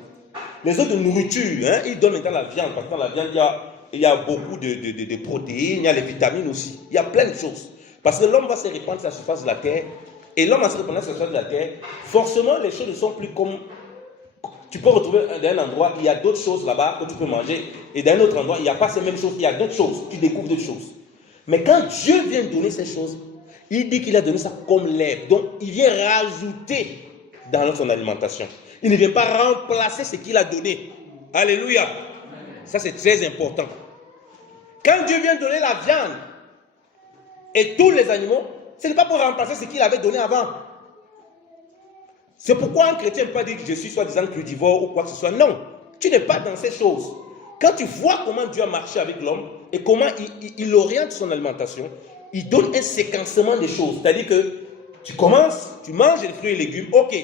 les autres de nourriture, hein, il donne maintenant la viande. Parce que dans la viande, il y a beaucoup de protéines, il y a les vitamines aussi. Il y a plein de choses. Parce que l'homme va se répandre sur la surface de la terre. Et l'homme va se répandre sur la surface de la terre. Forcément, les choses ne sont plus comme... Tu peux retrouver d'un endroit, il y a d'autres choses là-bas que tu peux manger. Et d'un autre endroit, il n'y a pas ces mêmes choses, il y a d'autres choses. Tu découvres d'autres choses. Mais quand Dieu vient donner ces choses, il dit qu'il a donné ça comme l'herbe. Donc, il vient rajouter dans son alimentation. Il ne vient pas remplacer ce qu'il a donné. Alléluia. Ça, c'est très important. Quand Dieu vient donner la viande et tous les animaux, ce n'est pas pour remplacer ce qu'il avait donné avant. C'est pourquoi un chrétien ne peut pas dire que je suis soi-disant crudivore ou quoi que ce soit. Non, tu n'es pas dans ces choses. Quand tu vois comment Dieu a marché avec l'homme et comment il oriente son alimentation, il donne un séquencement des choses. C'est-à-dire que tu commences, tu manges les fruits et légumes, ok.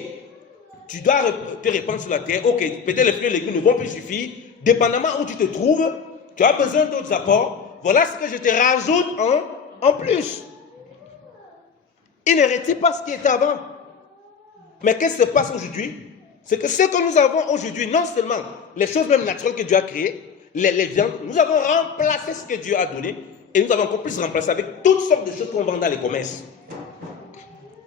Tu dois te répandre sur la terre, ok. Peut-être les fruits et légumes ne vont plus suffire. Dépendamment où tu te trouves, tu as besoin d'autres apports. Voilà ce que je te rajoute en plus. Il ne retire pas ce qui était avant. Mais qu'est-ce qui se passe aujourd'hui? C'est que ce que nous avons aujourd'hui, non seulement les choses même naturelles que Dieu a créées, les viandes, nous avons remplacé ce que Dieu a donné et nous avons encore plus remplacé avec toutes sortes de choses qu'on vend dans les commerces.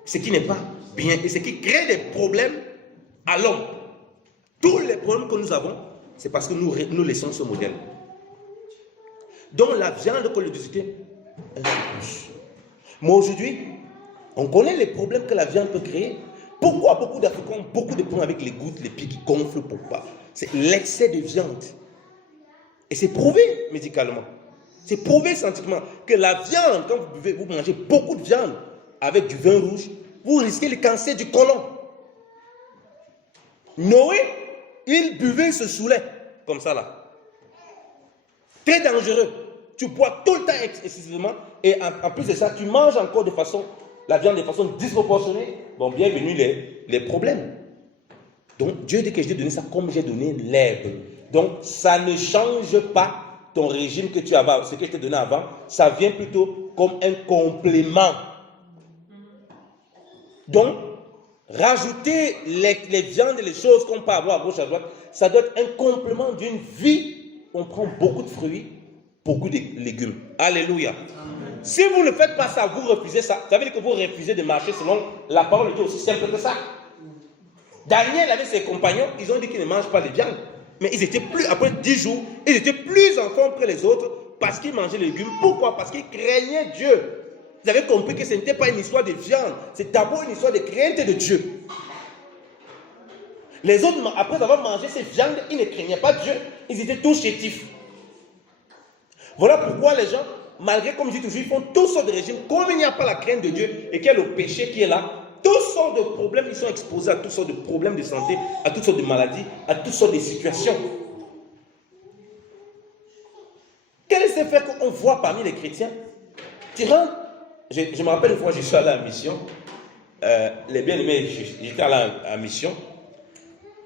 Ce qui n'est pas bien et ce qui crée des problèmes à l'homme. Tous les problèmes que nous avons, c'est parce que nous laissons ce modèle. Donc la viande, comme le disait, elle se pousse. Mais aujourd'hui, on connaît les problèmes que la viande peut créer. Pourquoi beaucoup d'Africains ont beaucoup de problèmes avec les gouttes, les pieds qui gonflent? Pourquoi? C'est l'excès de viande. Et c'est prouvé médicalement. C'est prouvé scientifiquement que la viande, quand vous mangez beaucoup de viande avec du vin rouge, vous risquez le cancer du côlon. Noé, il buvait ce soulet, comme ça là. Très dangereux. Tu bois tout le temps excessivement et en plus de ça, tu manges encore la viande de façon disproportionnée. Bon, bienvenue les problèmes. Donc, Dieu dit que je t'ai donné ça comme j'ai donné l'herbe. Donc, ça ne change pas ton régime que tu avais, ce que je t'ai donné avant. Ça vient plutôt comme un complément. Donc, rajouter les viandes et les choses qu'on peut avoir à gauche à droite, ça doit être un complément d'une vie. On prend beaucoup de fruits, beaucoup de légumes. Alléluia. Amen. Si vous ne faites pas ça, vous refusez ça. Ça veut dire que vous refusez de marcher selon la parole de Dieu, aussi simple que ça. Daniel avec ses compagnons, ils ont dit qu'ils ne mangent pas les viandes. Mais ils étaient plus, après 10 jours, ils étaient plus en forme que les autres parce qu'ils mangeaient les légumes. Pourquoi? Parce qu'ils craignaient Dieu. Vous avez compris que ce n'était pas une histoire de viande, c'est d'abord une histoire de crainte de Dieu. Les autres, après avoir mangé ces viandes, ils ne craignaient pas Dieu, ils étaient tous chétifs. Voilà pourquoi les gens, malgré, comme je dis toujours, ils font toutes sortes de régimes, comme il n'y a pas la crainte de Dieu et qu'il y a le péché qui est là, toutes sortes de problèmes, ils sont exposés à toutes sortes de problèmes de santé, à toutes sortes de maladies, à toutes sortes de situations. Quel est ce fait qu'on voit parmi les chrétiens? Tu rentres, je me rappelle une fois, je suis allé en mission, les bien-aimés, j'étais allé en mission,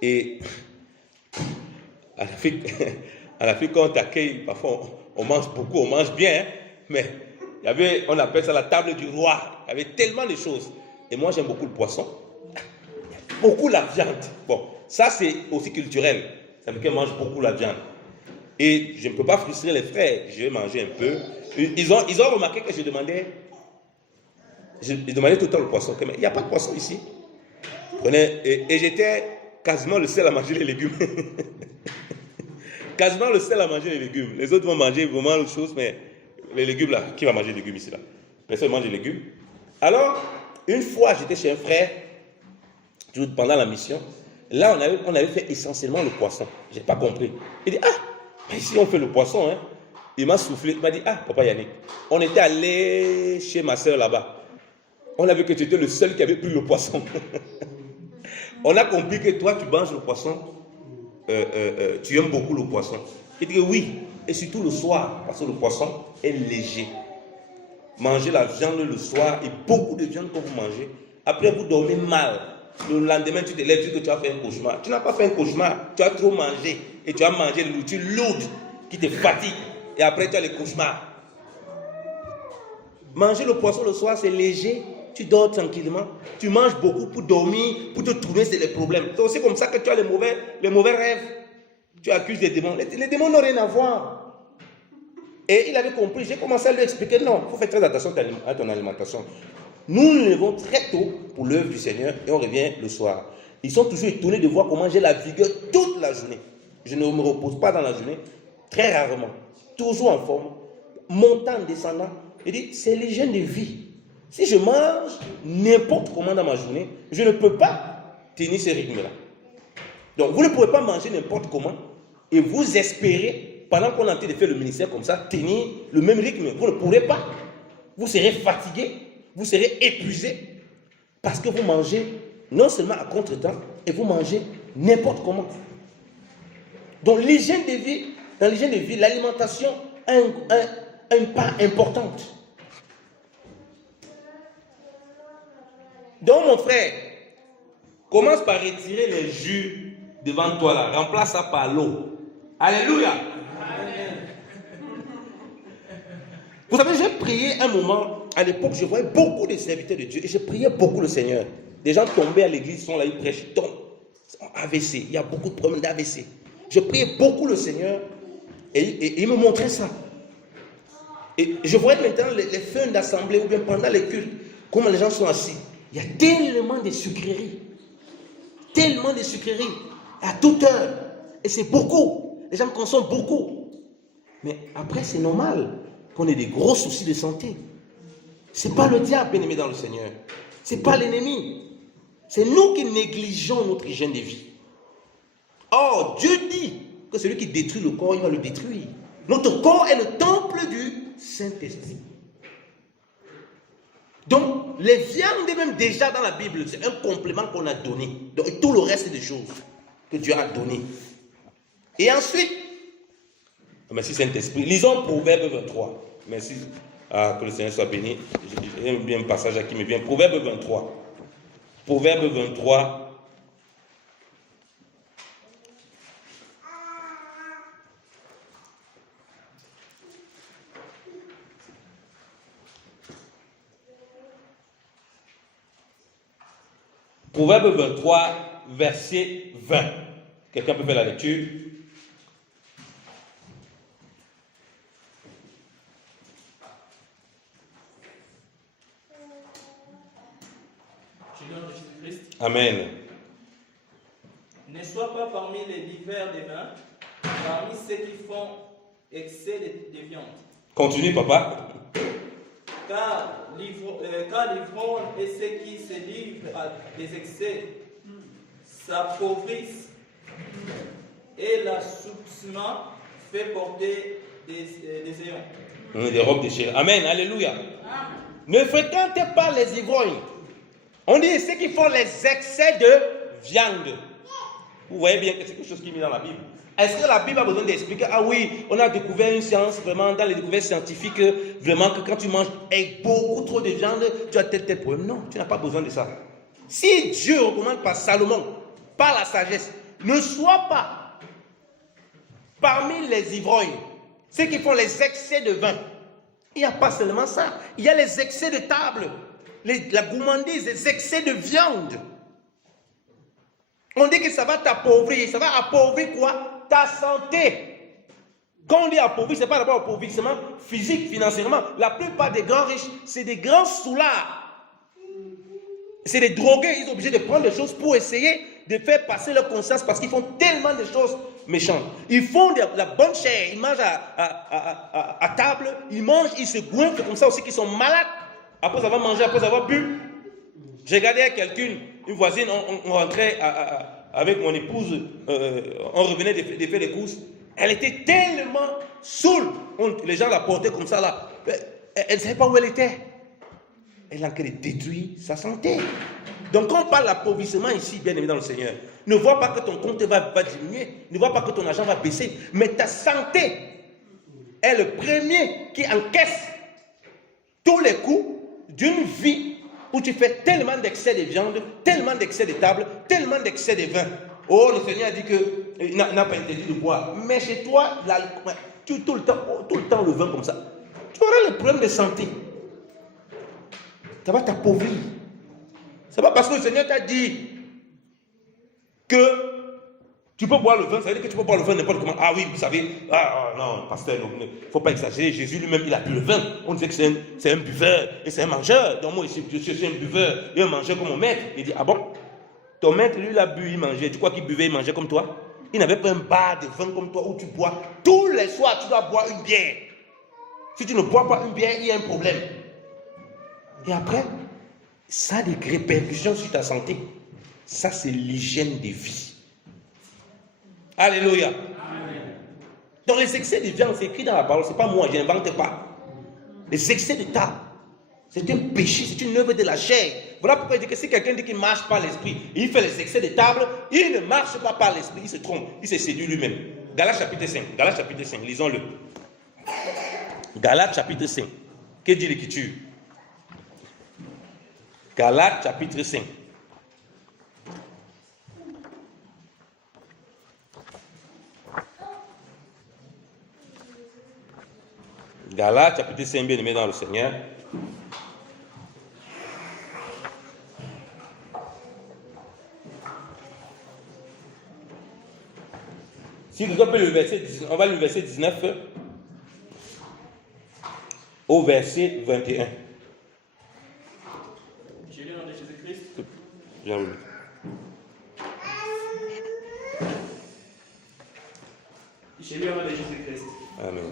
et à l'Afrique, quand on t'accueille, parfois on mange beaucoup, on mange bien, hein, mais on appelle ça la table du roi, il y avait tellement de choses. Et moi, j'aime beaucoup le poisson, beaucoup la viande. Bon, ça c'est aussi culturel, ça veut dire qu'ils mangent beaucoup la viande. Et je ne peux pas frustrer les frères, je vais manger un peu. Ils ont remarqué que je demandais tout le temps le poisson. Mais il n'y a pas de poisson ici. Et j'étais quasiment le seul à manger les légumes. Quasiment le seul à manger les légumes. Les autres vont manger vraiment autre chose, mais les légumes là, qui va manger les légumes ici là? Personne ne mange les légumes. Alors, une fois, j'étais chez un frère, pendant la mission. Là, on avait fait essentiellement le poisson. Je n'ai pas compris. Il dit, mais ici on fait le poisson. Hein. Il m'a soufflé. Il m'a dit, papa Yannick, on était allé chez ma soeur là-bas. On a vu que tu étais le seul qui avait pris le poisson. On a compris que toi, tu manges le poisson tu aimes beaucoup le poisson. Il dit que oui, et surtout le soir, parce que le poisson est léger. Mangez la viande le soir et beaucoup de viande que vous mangez. Après, vous dormez mal. Le lendemain, tu te lèves, tu dis que tu as fait un cauchemar. Tu n'as pas fait un cauchemar, tu as trop mangé. Et tu as mangé de nourriture lourde qui te fatigue. Et après, tu as les cauchemars. Manger le poisson le soir, c'est léger. Tu dors tranquillement. Tu manges beaucoup pour dormir, pour te trouver, c'est les problèmes. C'est aussi comme ça que tu as les mauvais rêves. Tu accuses les démons. Les démons n'ont rien à voir. Et il avait compris. J'ai commencé à lui expliquer, non, il faut faire très attention à ton alimentation. Nous nous levons très tôt pour l'œuvre du Seigneur et on revient le soir. Ils sont toujours étonnés de voir comment j'ai la vigueur toute la journée. Je ne me repose pas dans la journée, très rarement. Toujours en forme, montant, descendant. Il dit, c'est l'hygiène de vie. Si je mange n'importe comment dans ma journée, je ne peux pas tenir ce rythme-là. Donc, vous ne pouvez pas manger n'importe comment et vous espérer, pendant qu'on est en train de faire le ministère comme ça, tenir le même rythme. Vous ne pourrez pas. Vous serez fatigué, vous serez épuisé parce que vous mangez non seulement à contre-temps, et vous mangez n'importe comment. Donc, l'hygiène de vie, dans l'hygiène de vie, l'alimentation a une part importante. Donc, mon frère, commence par retirer les jus devant toi là. Remplace ça par l'eau. Alléluia. Amen. Vous savez, j'ai prié un moment. À l'époque, je voyais beaucoup de serviteurs de Dieu. Et je priais beaucoup le Seigneur. Des gens tombaient à l'église, sont là, ils prêchent, ils tombent. AVC. Il y a beaucoup de problèmes d'AVC. Je priais beaucoup le Seigneur. Et il me montrait ça. Et je voyais maintenant les fins d'assemblée ou bien pendant les cultes, comment les gens sont assis. Il y a tellement de sucreries. Tellement de sucreries. À toute heure. Et c'est beaucoup. Les gens consomment beaucoup. Mais après, c'est normal qu'on ait des gros soucis de santé. Ce n'est pas le diable, bien-aimé dans le Seigneur. Ce n'est pas l'ennemi. C'est nous qui négligeons notre hygiène de vie. Or, Dieu dit que celui qui détruit le corps, il va le détruire. Notre corps est le temple du Saint-Esprit. Donc, les viandes, même déjà dans la Bible, c'est un complément qu'on a donné. Donc, tout le reste des choses que Dieu a donné. Et ensuite, merci Saint-Esprit, lisons Proverbe 23. Merci, que le Seigneur soit béni. J'aime bien un passage qui me vient. Proverbe 23. Proverbe 23. Proverbe 23, verset 20. Quelqu'un peut faire la lecture? Du nom de Jésus-Christ. Amen. Ne sois pas parmi les divers des vins, parmi ceux qui font excès de viande. Continue, papa. Car l'ivrogne et ceux qui se livrent à des excès s'appauvrissent, et l'assoupissement fait porter des ayons. Des robes déchirées. Amen. Alléluia. Ne fréquentez pas les ivrognes. On dit ceux qui font les excès de viande. Vous voyez bien que c'est quelque chose qui est mis dans la Bible. Est-ce que la Bible a besoin d'expliquer? Ah oui, on a découvert une science, vraiment, dans les découvertes scientifiques, vraiment, que quand tu manges avec beaucoup trop de viande, tu as tel problème. Non, tu n'as pas besoin de ça. Si Dieu recommande par Salomon, par la sagesse, ne sois pas parmi les ivrognes, ceux qui font les excès de vin. Il n'y a pas seulement ça. Il y a les excès de table, la gourmandise, les excès de viande. On dit que ça va t'appauvrir. Ça va appauvrir quoi? Ta santé. Quand on dit appauvrir, ce n'est pas d'abord appauvrissement physique, financièrement. La plupart des grands riches, c'est des grands soulards. C'est des drogués. Ils sont obligés de prendre des choses pour essayer de faire passer leur conscience parce qu'ils font tellement de choses méchantes. Ils font de la bonne chair. Ils mangent à table. Ils mangent, ils se goinfrent comme ça aussi qu'ils sont malades. Après avoir mangé, après avoir bu. J'ai regardé quelqu'un, une voisine, on rentrait avec mon épouse, on revenait de faire des courses. Elle était tellement saoule. Les gens la portaient comme ça là. Elle ne savait pas où elle était. Elle a en train de détruire sa santé. Donc quand on parle d'appauvrissement ici, bien aimé dans le Seigneur, Ne vois pas que ton compte va diminuer. Ne vois pas que ton argent va baisser. Mais ta santé est le premier qui encaisse tous les coûts d'une vie où tu fais tellement d'excès de viande, tellement d'excès de table, tellement d'excès de vin. Oh, le Seigneur a dit qu'il n'a pas interdit de boire. Mais chez toi, tout le temps le vin comme ça. Tu auras le problème de santé. Ça va t'appauvrir. C'est pas parce que le Seigneur t'a dit que tu peux boire le vin, ça veut dire que tu peux boire le vin n'importe comment. Ah oui, vous savez, non, pasteur, il ne faut pas exagérer. Jésus lui-même, il a bu le vin. On disait que c'est un buveur et c'est un mangeur. Donc moi, je suis un buveur et un mangeur comme mon maître. Il dit, ah bon? Ton maître, lui, il a bu, il mangeait. Tu crois qu'il buvait, il mangeait comme toi? Il n'avait pas un bar de vin comme toi où tu bois. Tous les soirs, tu dois boire une bière. Si tu ne bois pas une bière, il y a un problème. Et après, ça a des répercussions sur ta santé. Ça, c'est l'hygiène de vie. Alléluia. Amen. Donc les excès de viande, c'est écrit dans la parole, c'est pas moi, je n'invente pas. Les excès de table, c'est un péché, c'est une œuvre de la chair. Voilà pourquoi je dis que si quelqu'un dit qu'il ne marche pas l'esprit, et il fait les excès de table, il ne marche pas par l'esprit, il se trompe, il se séduit lui-même. Galates chapitre 5, lisons-le. Galates chapitre 5. Que dit l'Écriture? Galates chapitre 5. Galates chapitre 5, bien aimé dans le Seigneur. Si vous appelez le verset 19, on va le verset 19 au verset 21. J'ai lu le nom de Jésus-Christ. Bien oui. J'ai lu le nom de Jésus-Christ. Amen.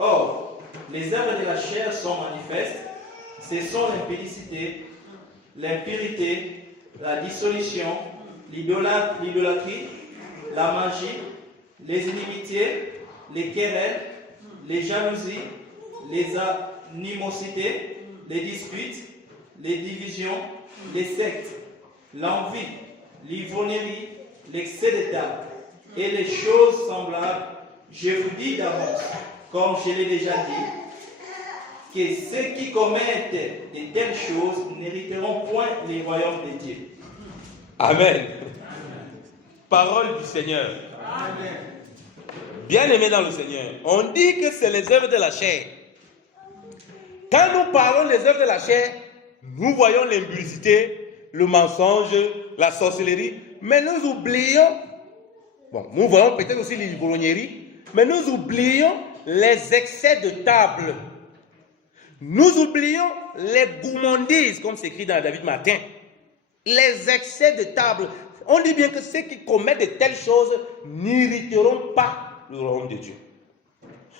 Or, les œuvres de la chair sont manifestes. Ce sont l'impudicité, l'impurité, la dissolution, l'idolâtrie, la magie, les inimitiés, les querelles, les jalousies, les animosités, les disputes, les divisions, les sectes, l'envie, l'ivrognerie, l'excès de table et les choses semblables. Je vous dis d'avance, comme je l'ai déjà dit, que ceux qui commettent de telles choses n'hériteront point les royaumes de Dieu. Amen. Parole du Seigneur. Amen. Bien-aimés dans le Seigneur, on dit que c'est les œuvres de la chair. Quand nous parlons des œuvres de la chair, nous voyons l'impudicité, le mensonge, la sorcellerie, mais nous oublions, nous voyons peut-être aussi l'ivrognerie, mais nous oublions les excès de table. Nous oublions les gourmandises, comme c'est écrit dans David Martin. Les excès de table. On dit bien que ceux qui commettent de telles choses n'hériteront pas le royaume de Dieu.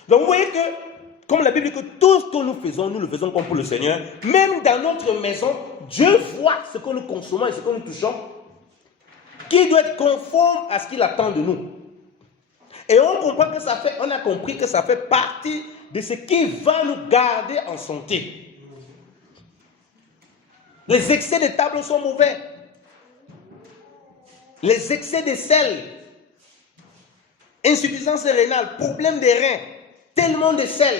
Donc vous voyez que, comme la Bible dit que tout ce que nous le faisons comme pour le Seigneur. Même dans notre maison, Dieu voit ce que nous consommons et ce que nous touchons, qui doit être conforme à ce qu'il attend de nous. Et on comprend que on a compris que ça fait partie de ce qui va nous garder en santé. Les excès de table sont mauvais. Les excès de sel, insuffisance rénale, problème des reins, tellement de sel,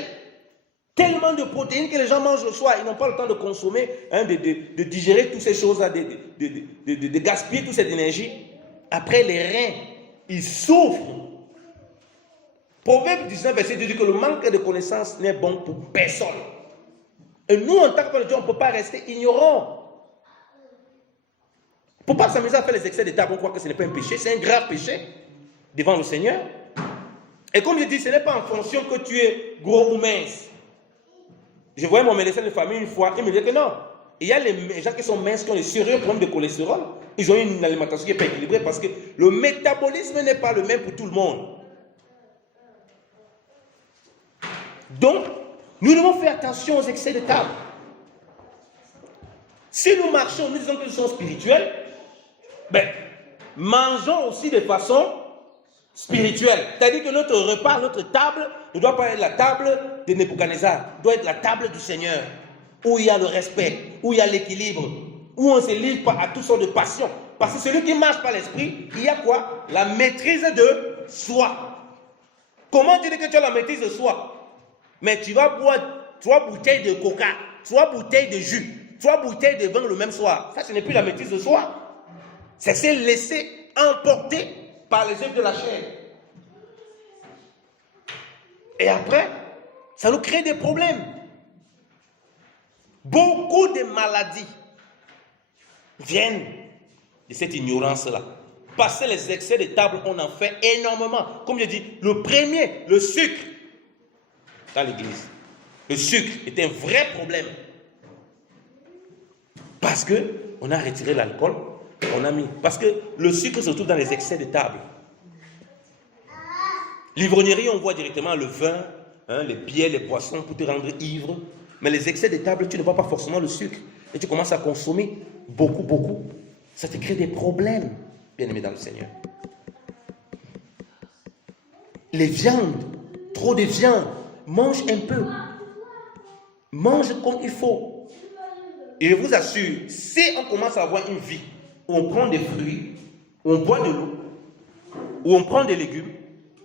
tellement de protéines que les gens mangent le soir, ils n'ont pas le temps de consommer, de digérer toutes ces choses-là, de gaspiller toute cette énergie. Après, les reins, ils souffrent. Proverbe 19, verset 2 dit que le manque de connaissance n'est bon pour personne. Et nous, en tant que Dieu, on ne peut pas rester ignorants. Il ne faut pas s'amuser à faire les excès de table, on croit que ce n'est pas un péché, c'est un grave péché devant le Seigneur. Et comme je dis, ce n'est pas en fonction que tu es gros ou mince. Je voyais mon médecin de famille une fois, il me disait que non. Il y a les gens qui sont minces, qui ont des sérieux problèmes de cholestérol. Ils ont une alimentation qui n'est pas équilibrée parce que le métabolisme n'est pas le même pour tout le monde. Donc, nous devons faire attention aux excès de table. Si nous marchons, nous disons que nous sommes spirituels, mangeons aussi de façon spirituelle. C'est-à-dire que notre repas, notre table, ne doit pas être la table de Nebuchadnezzar, doit être la table du Seigneur, où il y a le respect, où il y a l'équilibre, où on ne se livre pas à toutes sortes de passions. Parce que celui qui marche par l'esprit, il y a quoi? La maîtrise de soi. Comment dire que tu as la maîtrise de soi? Mais tu vas boire 3 bouteilles de coca, 3 bouteilles de jus, 3 bouteilles de vin le même soir. Ça, ce n'est plus la maîtrise de soi. C'est se laisser emporter par les œuvres de la chair. Et après, ça nous crée des problèmes. Beaucoup de maladies viennent de cette ignorance-là. Passer les excès de table, on en fait énormément. Comme je dis, le premier, le sucre, dans l'église. Le sucre est un vrai problème. Parce qu'on a retiré l'alcool, on a mis. Parce que le sucre se trouve dans les excès de table. L'ivrognerie, on voit directement le vin, les bières, les boissons pour te rendre ivre. Mais les excès de table, tu ne vois pas forcément le sucre. Et tu commences à consommer beaucoup. Ça te crée des problèmes, bien-aimés dans le Seigneur. Les viandes, trop de viande, mange un peu. Mange comme il faut. Et je vous assure, si on commence à avoir une vie où on prend des fruits, où on boit de l'eau, où on prend des légumes,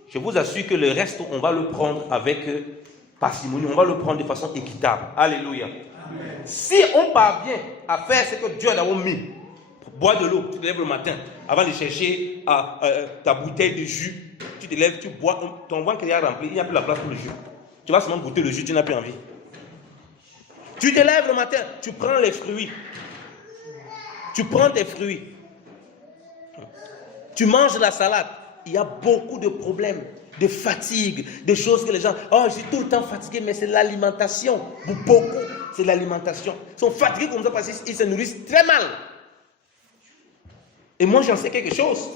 je vous assure que le reste, on va le prendre avec parcimonie, on va le prendre de façon équitable. Alléluia. Amen. Si on parvient à faire ce que Dieu a d'abord mis, boire de l'eau, tu te lèves le matin, avant de chercher ta bouteille de jus, tu te lèves, tu bois, ton ventre est rempli, il n'y a plus la place pour le jus. Tu vas seulement goûter le jus, tu n'as plus envie. Tu te lèves le matin, tu prends les fruits. Tu prends tes fruits. Tu manges la salade. Il y a beaucoup de problèmes, de fatigue, de choses que les gens... Oh, je suis tout le temps fatigué, mais c'est l'alimentation. Beaucoup, c'est l'alimentation. Ils sont fatigués comme ça parce qu'ils se nourrissent très mal. Et moi, j'en sais quelque chose.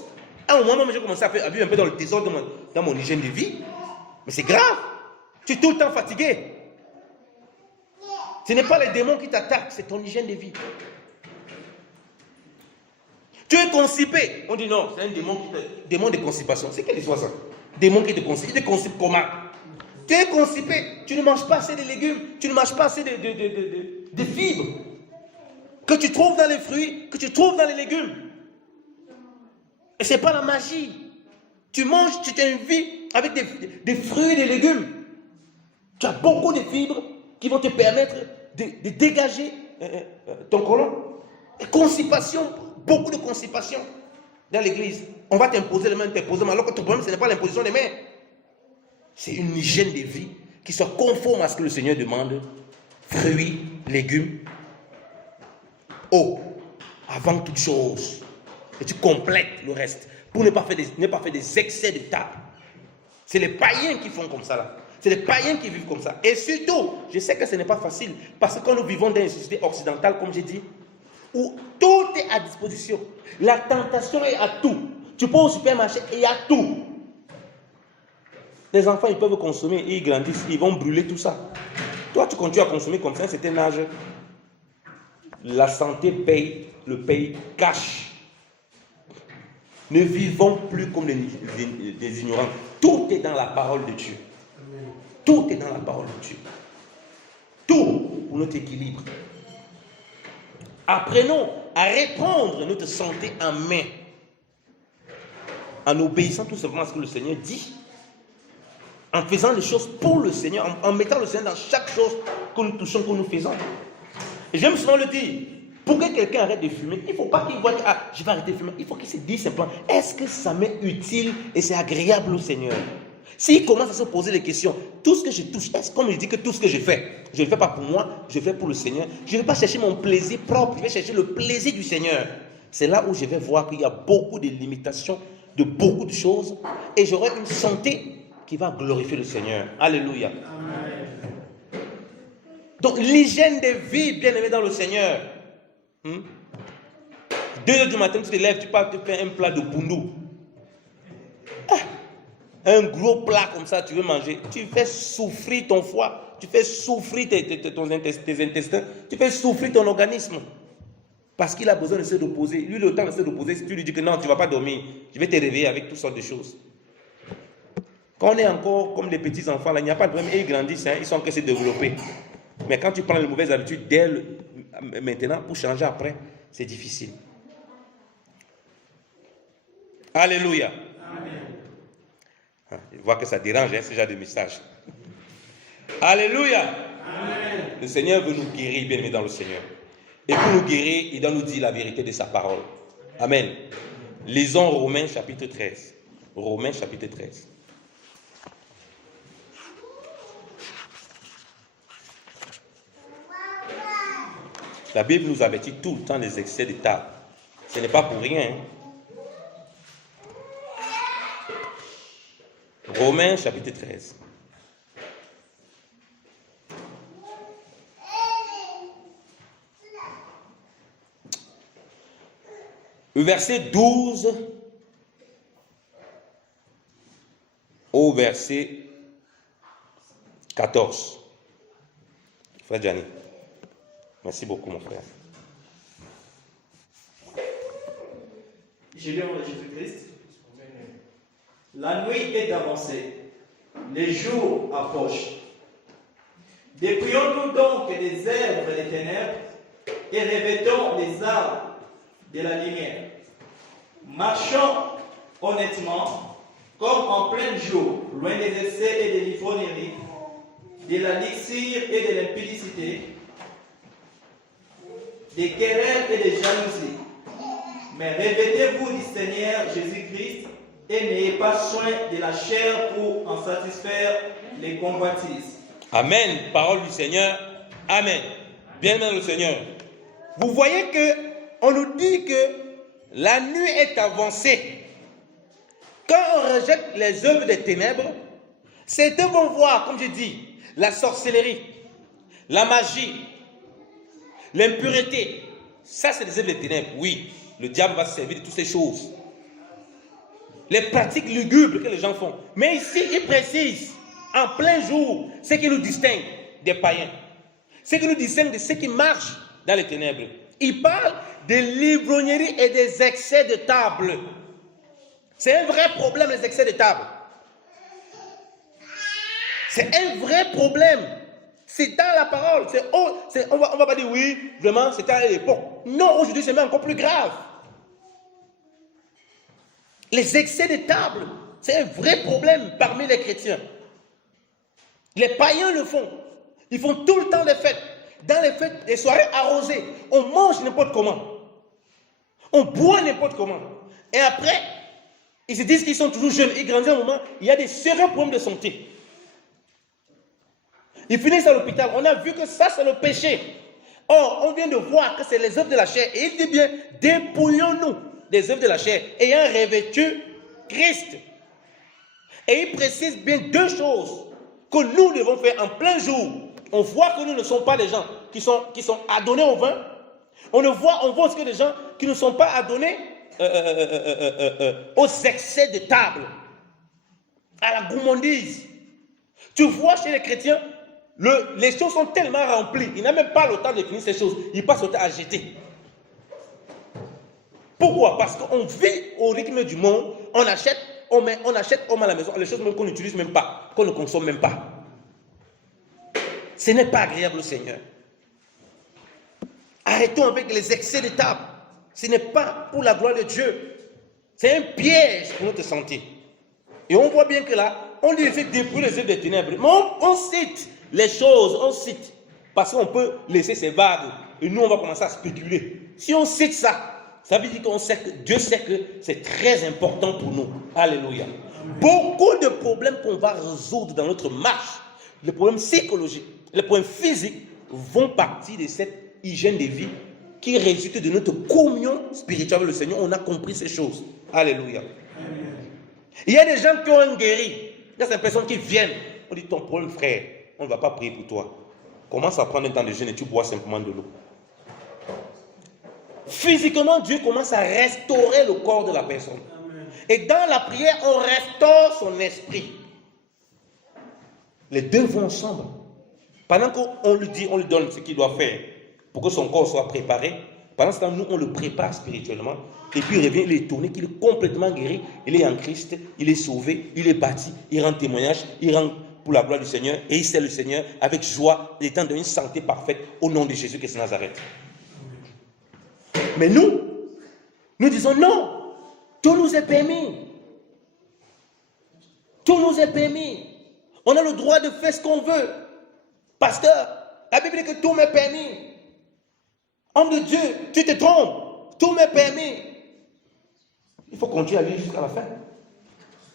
À un moment, j'ai commencé à vivre un peu dans le désordre dans mon hygiène de vie. Mais c'est grave. Tu es tout le temps fatigué. Ce n'est pas les démons qui t'attaquent, c'est ton hygiène de vie. Tu es constipé. On dit non, c'est un démon de constipation. C'est quelle histoire ça? Démon qui te constipe. Il te constipe comment? Tu es constipé. Tu ne manges pas assez de légumes. Tu ne manges pas assez de fibres. Que tu trouves dans les fruits, que tu trouves dans les légumes. Et ce n'est pas la magie. Tu manges, tu t'invites avec des fruits et des légumes. Tu as beaucoup de fibres qui vont te permettre de dégager ton côlon. Et constipation, beaucoup de constipation dans l'église. On va t'imposer les mains, alors que ton problème, ce n'est pas l'imposition des mains. C'est une hygiène de vie qui soit conforme à ce que le Seigneur demande. Fruits, légumes, eau, avant toute chose. Et tu complètes le reste pour ne pas faire des excès de table. C'est les païens qui font comme ça là. C'est les païens qui vivent comme ça. Et surtout, je sais que ce n'est pas facile, parce que quand nous vivons dans une société occidentale, comme j'ai dit, où tout est à disposition, la tentation est à tout. Tu peux au supermarché et il y a tout. Les enfants, ils peuvent consommer, et ils grandissent, ils vont brûler tout ça. Toi, tu continues à consommer comme ça, c'est un âge. La santé le paye cash. Ne vivons plus comme des ignorants. Tout est dans la parole de Dieu. Tout est dans la parole de Dieu. Tout pour notre équilibre. Apprenons à reprendre notre santé en main. En obéissant tout simplement à ce que le Seigneur dit. En faisant les choses pour le Seigneur. En mettant le Seigneur dans chaque chose que nous touchons, que nous faisons. Et j'aime souvent le dire. Pour que quelqu'un arrête de fumer, il ne faut pas qu'il voit que je vais arrêter de fumer. Il faut qu'il se dise simplement, est-ce que ça m'est utile et c'est agréable au Seigneur? S'il commence à se poser des questions, tout ce que je touche, est-ce comme je dis que tout ce que je ne le fais pas pour moi, je le fais pour le Seigneur. Je ne vais pas chercher mon plaisir propre, je vais chercher le plaisir du Seigneur. C'est là où je vais voir qu'il y a beaucoup de limitations de beaucoup de choses et j'aurai une santé qui va glorifier le Seigneur. Alléluia. Amen. Donc l'hygiène de vie, bien aimé dans le Seigneur. 2h du matin, tu te lèves, tu pars te faire un plat de boundou. Un gros plat comme ça, tu veux manger. Tu fais souffrir ton foie, tu fais souffrir tes intestins, tu fais souffrir ton organisme. Parce qu'il a besoin de se reposer. Lui, le temps de se reposer, si tu lui dis que non, tu ne vas pas dormir, je vais te réveiller avec toutes sortes de choses. Quand on est encore comme des petits enfants, là, il n'y a pas de problème. Et ils grandissent, ils sont en train de se développer. Mais quand tu prends les mauvaises habitudes dès maintenant, pour changer après, c'est difficile. Alléluia. Amen. Je vois que ça dérange, ce genre de message. Alléluia. Amen. Le Seigneur veut nous guérir, bien aimés dans le Seigneur. Et pour nous guérir, il doit nous dire la vérité de sa parole. Amen. Lisons Romains chapitre 13. Romains chapitre 13. La Bible nous avertit tout le temps des excès de table. Ce n'est pas pour rien. Romains chapitre 13. Le verset 12 au verset 14. Frère Gianni. Merci beaucoup, mon frère. Je lis en Jésus-Christ. La nuit est avancée, les jours approchent. Dépouillons-nous donc des œuvres des ténèbres et revêtons les armes de la lumière. Marchons honnêtement, comme en plein jour, loin des excès et de l'ivrognerie, de la lixure et de l'impudicité, des querelles et des jalousies. Mais revêtez-vous du Seigneur Jésus-Christ et n'ayez pas soin de la chair pour en satisfaire les convoitises. Amen. Parole du Seigneur. Amen. Bien dans le Seigneur. Vous voyez que on nous dit que la nuit est avancée. Quand on rejette les œuvres des ténèbres, certains vont voir, comme je dis, la sorcellerie, la magie, l'impureté. Ça, c'est des œuvres des ténèbres. Oui, le diable va se servir de toutes ces choses. Les pratiques lugubres que les gens font. Mais ici, il précise, en plein jour, ce qui nous distingue des païens. Ce qui nous distingue de ceux qui marchent dans les ténèbres. Il parle de l'ivrognerie et des excès de table. C'est un vrai problème, les excès de table. C'est un vrai problème. C'est dans la parole. On va pas dire oui, vraiment, c'était à l'époque. Non, aujourd'hui, c'est même encore plus grave. Les excès de table, c'est un vrai problème parmi les chrétiens. Les païens le font. Ils font tout le temps des fêtes. Dans les fêtes, des soirées arrosées, on mange n'importe comment. On boit n'importe comment. Et après, ils se disent qu'ils sont toujours jeunes. Ils grandissent à un moment, il y a des sérieux problèmes de santé. Ils finissent à l'hôpital. On a vu que ça, c'est le péché. Or, on vient de voir que c'est les œuvres de la chair. Et il dit bien, dépouillons-nous des œuvres de la chair, ayant revêtu Christ. Et il précise bien deux choses que nous devons faire en plein jour. On voit que nous ne sommes pas des gens qui sont adonnés au vin. On voit aussi que des gens qui ne sont pas adonnés aux excès de table, à la gourmandise. Tu vois chez les chrétiens, les choses sont tellement remplies. Ils n'ont même pas le temps de finir ces choses. Ils passent le temps à jeter. Pourquoi? Parce qu'on vit au rythme du monde. On achète, on met à la maison. Les choses même qu'on n'utilise même pas, qu'on ne consomme même pas. Ce n'est pas agréable au Seigneur. Arrêtons avec les excès de table. Ce n'est pas pour la gloire de Dieu. C'est un piège pour notre santé. Et on voit bien que là, on dit depuis les œuvres des ténèbres. Mais on cite les choses, on cite. Parce qu'on peut laisser ces vagues. Et nous, on va commencer à spéculer. Si on cite ça, ça veut dire qu'on sait que Dieu sait que c'est très important pour nous. Alléluia. Beaucoup de problèmes qu'on va résoudre dans notre marche, les problèmes psychologiques, les problèmes physiques, vont partir de cette hygiène de vie qui résulte de notre communion spirituelle avec le Seigneur. On a compris ces choses. Alléluia. Il y a des gens qui ont guéri. Il y a ces personnes qui viennent. On dit, ton problème, frère, on ne va pas prier pour toi. Commence à prendre un temps de jeûne et tu bois simplement de l'eau. Physiquement, Dieu commence à restaurer le corps de la personne. Amen. Et dans la prière, on restaure son esprit. Les deux vont ensemble. Pendant qu'on lui dit, on lui donne ce qu'il doit faire pour que son corps soit préparé, pendant ce temps, nous, on le prépare spirituellement. Et puis il revient, il est tourné, qu'il est complètement guéri. Il est en Christ, il est sauvé, il est bâti, il rend témoignage, il rend pour la gloire du Seigneur. Et il sert le Seigneur avec joie, étant dans une santé parfaite au nom de Jésus-Christ de Nazareth. Mais nous disons non. Tout nous est permis. Tout nous est permis. On a le droit de faire ce qu'on veut. Pasteur, la Bible dit que tout m'est permis. Homme de Dieu, tu te trompes. Tout m'est permis. Il faut continuer à lire jusqu'à la fin.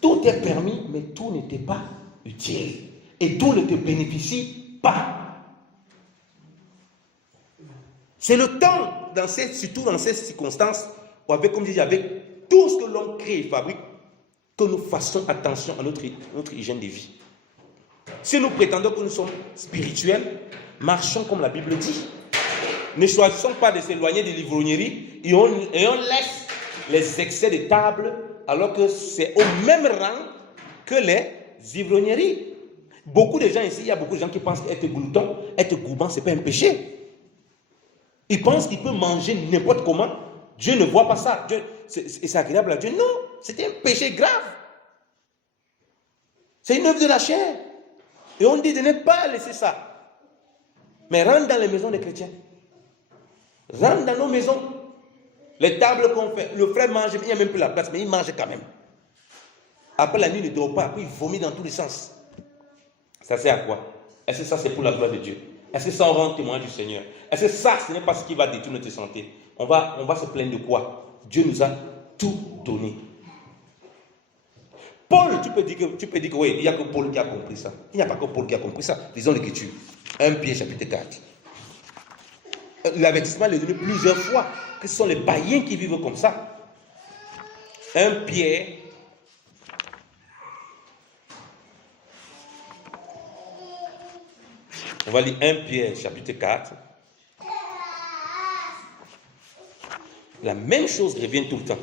Tout est permis, mais tout n'était pas utile. Et tout ne te bénéficie pas. C'est le temps, surtout dans ces circonstances, ou avec, comme je dis, avec tout ce que l'homme crée et fabrique, que nous fassions attention à notre hygiène de vie. Si nous prétendons que nous sommes spirituels, marchons comme la Bible dit. Ne choisissons pas de s'éloigner des livrogneries et on laisse les excès de table alors que c'est au même rang que les ivrogneries. Beaucoup de gens ici, il y a beaucoup de gens qui pensent qu'être glouton, être gourmand, ce n'est pas un péché. Ils pensent qu'ils peuvent manger n'importe comment. Dieu ne voit pas ça. C'est agréable à Dieu. Non, c'est un péché grave. C'est une œuvre de la chair. Et on dit de ne pas laisser ça. Mais rentre dans les maisons des chrétiens. Rentre dans nos maisons. Les tables qu'on fait. Le frère mange, il n'y a même plus la place, mais il mange quand même. Après la nuit, il ne dort pas. Après, il vomit dans tous les sens. Ça sert à quoi? Est-ce que ça, c'est pour la gloire de Dieu? Est-ce que ça, on rend témoin du Seigneur? Est-ce que ça, ce n'est pas ce qui va détruire notre santé? On va se plaindre de quoi? Dieu nous a tout donné. Paul, tu peux dire que oui, il n'y a que Paul qui a compris ça. Il n'y a pas que Paul qui a compris ça. Lisons l'Écriture. 1 Pierre chapitre 4. L'avertissement est donné plusieurs fois que ce sont les païens qui vivent comme ça. 1 Pierre. On va lire 1 Pierre chapitre 4. La même chose revient tout le temps.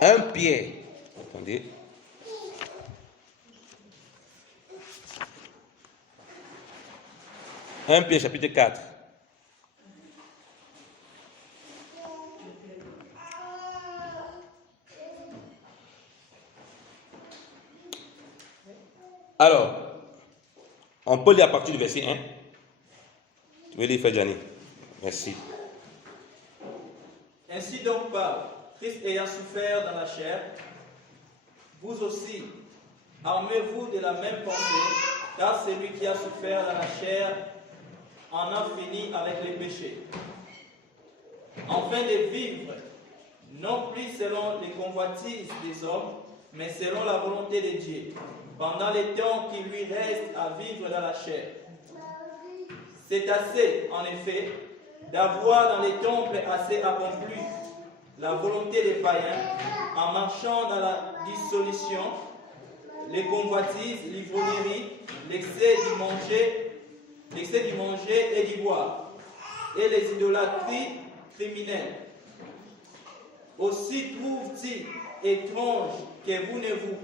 1 Pierre. Attendez. Un Pierre chapitre 4. Alors, on peut lire à partir du verset 1. Tu veux lire, Fadjani? Merci. Ainsi donc, Paul, Christ ayant souffert dans la chair, vous aussi, armez-vous de la même pensée, car celui qui a souffert dans la chair en a fini avec les péchés, afin de vivre, non plus selon les convoitises des hommes, mais selon la volonté de Dieu, pendant les temps qui lui restent à vivre dans la chair. C'est assez, en effet, d'avoir dans les temples assez accompli la volonté des païens, en marchant dans la dissolution, les convoitises, l'ivrognerie, l'excès du manger et du boire, et les idolâtries criminelles. Aussi trouve-t-il étrange que vous ne vous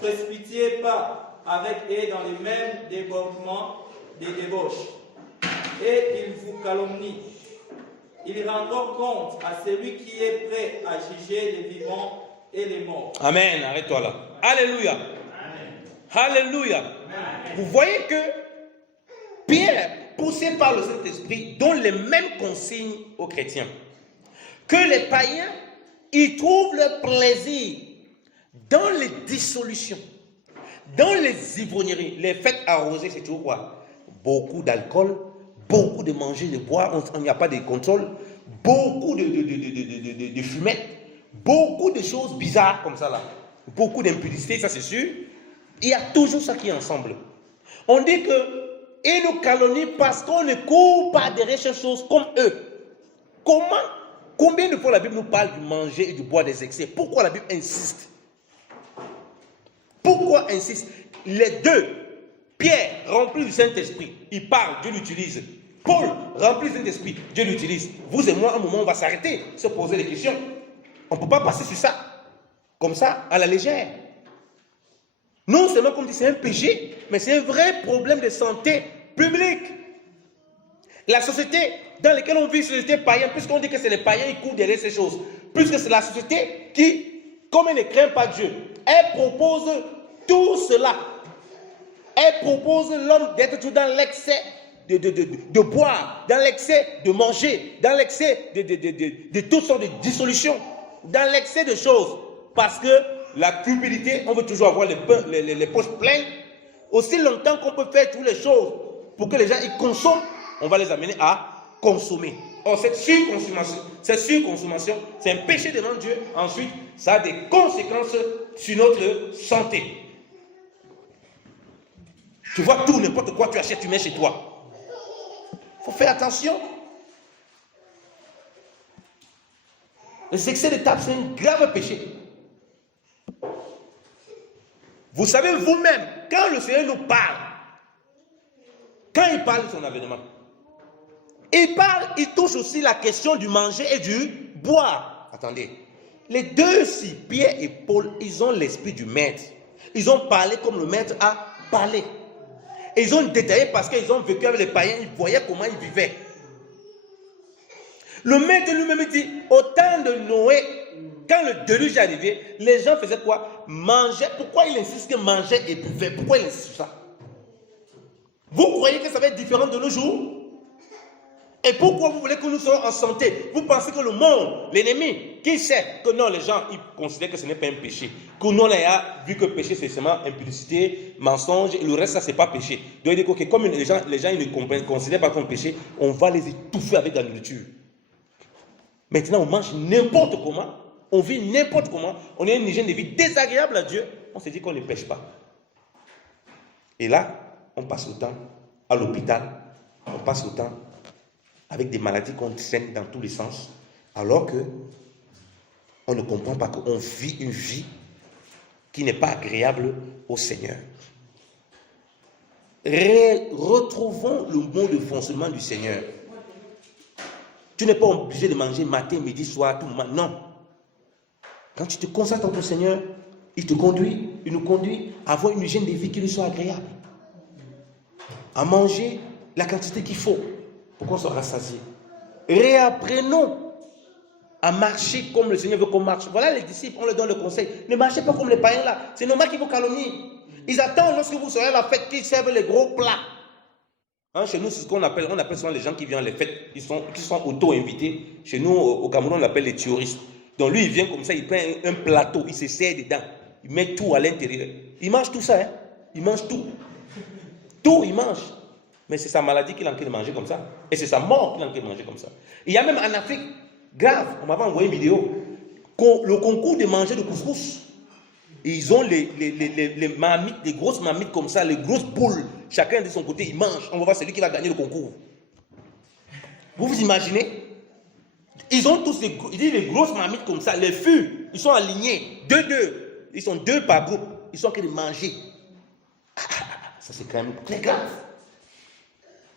précipitiez pas avec eux dans les mêmes débordements des débauches, et il vous calomnie. Il rendra compte à celui qui est prêt à juger les vivants et les morts. Amen. Arrête-toi là. Alléluia. Amen. Alléluia. Amen. Vous voyez que Pierre, poussé par le Saint-Esprit, donne les mêmes consignes aux chrétiens. Que les païens, ils trouvent leur plaisir dans les dissolutions, dans les ivrogneries, les fêtes arrosées, c'est toujours quoi? Beaucoup d'alcool, beaucoup de manger, de boire, il n'y a pas de contrôle, beaucoup de fumettes, beaucoup de choses bizarres comme ça là, beaucoup d'impudicité, ça c'est sûr. Il y a toujours ça qui est ensemble. On dit que ils nous calomnient parce qu'on ne court pas derrière ces choses comme eux. Combien de fois la Bible nous parle du manger et du boire des excès? Pourquoi la Bible insiste? Pourquoi insiste? Les deux, Pierre, rempli du Saint-Esprit, il parle, Dieu l'utilise. Paul, rempli du Saint-Esprit, Dieu l'utilise. Vous et moi, à un moment, on va s'arrêter, se poser des questions. On ne peut pas passer sur ça, comme ça, à la légère. Non seulement, comme dit, c'est un péché, mais c'est un vrai problème de santé publique. La société dans laquelle on vit, c'est une société païenne, puisqu'on dit que c'est les païens qui courent derrière ces choses, puisque c'est la société qui, comme elle ne craint pas Dieu, elle propose tout cela. Elle propose l'homme d'être toujours dans l'excès, de boire, dans l'excès de manger, dans l'excès de toutes sortes de dissolutions, dans l'excès de choses. Parce que la cupidité, on veut toujours avoir les poches pleines. Aussi longtemps qu'on peut faire toutes les choses pour que les gens y consomment, on va les amener à consommer. Or, cette surconsommation, c'est un péché devant Dieu. Ensuite, ça a des conséquences sur notre santé. Tu vois, tout, n'importe quoi tu achètes, tu mets chez toi. Il faut faire attention. Les excès de table, c'est un grave péché. Vous savez vous-même, quand le Seigneur nous parle, quand il parle de son avènement, il touche aussi la question du manger et du boire. Attendez, les deux ici, Pierre et Paul, ils ont l'esprit du maître. Ils ont parlé comme le maître a parlé. Et ils ont détaillé parce qu'ils ont vécu avec les païens, ils voyaient comment ils vivaient. Le maître lui-même dit, au temps de Noé, quand le déluge est arrivé, les gens faisaient quoi? Manger. Pourquoi il insiste que manger et buvaient? Pourquoi il insiste sur ça? Vous croyez que ça va être différent de nos jours? Et pourquoi vous voulez que nous soyons en santé? Vous pensez que le monde, l'ennemi, qui sait que non, les gens, ils considèrent que ce n'est pas un péché. Que nous, on a vu que péché, c'est seulement impudicité, mensonge, et le reste, ça, c'est pas péché. Donc, il dit que comme les gens ils ne considèrent pas comme péché, on va les étouffer avec la nourriture. Maintenant, on mange n'importe comment, on vit n'importe comment, on a une hygiène de vie désagréable à Dieu, on se dit qu'on ne pêche pas. Et là, on passe le temps à l'hôpital, on passe le temps avec des maladies qu'on traîne dans tous les sens, alors que on ne comprend pas qu'on vit une vie qui n'est pas agréable au Seigneur. Retrouvons le mode de fonctionnement du Seigneur. Tu n'es pas obligé de manger matin, midi, soir, tout le moment. Non. Quand tu te concentres en ton Seigneur, il nous conduit à avoir une hygiène de vie qui lui soit agréable. À manger la quantité qu'il faut pour qu'on soit rassasié. Réapprenons à marcher comme le Seigneur veut qu'on marche. Voilà les disciples, on leur donne le conseil. Ne marchez pas comme les païens là. C'est normal qu'ils vous calomnient. Ils attendent lorsque vous serez à la fête qu'ils servent les gros plats. Hein, chez nous, c'est ce qu'on appelle, on appelle souvent les gens qui viennent à les fêtes, qui sont auto-invités. Chez nous, au Cameroun, on appelle les touristes. Donc lui, il vient comme ça, il prend un plateau, il se serre dedans. Il met tout à l'intérieur. Il mange tout ça, hein. Il mange tout. Tout, il mange. Mais c'est sa maladie qu'il a en train de manger comme ça. Et c'est sa mort qu'il a en train de manger comme ça. Il y a même en Afrique, grave, on m'avait envoyé une vidéo, le concours de manger de couscous. Et ils ont les marmites, les grosses marmites comme ça, les grosses boules. Chacun de son côté, il mange. On va voir celui qui va gagner le concours. Vous vous imaginez? Ils ont tous les grosses marmites comme ça, les fûts, ils sont alignés, deux. Ils sont deux par groupe. Ils sont en train de manger. Ça, c'est quand même très grave.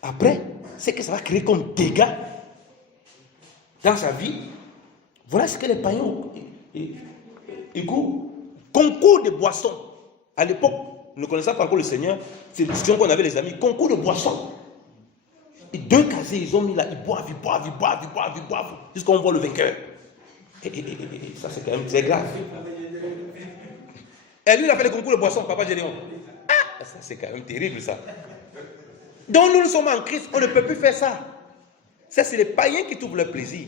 Après, c'est que ça va créer comme dégâts dans sa vie. Voilà ce que les païens écoutent. Concours de boissons. À l'époque, ne connaissant pas encore le Seigneur, c'est le discussion qu'on avait les amis. Concours de boissons. Et deux casiers, ils ont mis là, ils boivent, jusqu'à on voit le vainqueur. Et ça, c'est quand même très grave. Et lui, il a fait le concours de boissons, Papa Gédéon. Ah, ça, c'est quand même terrible, ça. Donc, nous sommes en Christ, on ne peut plus faire ça. Ça, c'est les païens qui trouvent leur plaisir.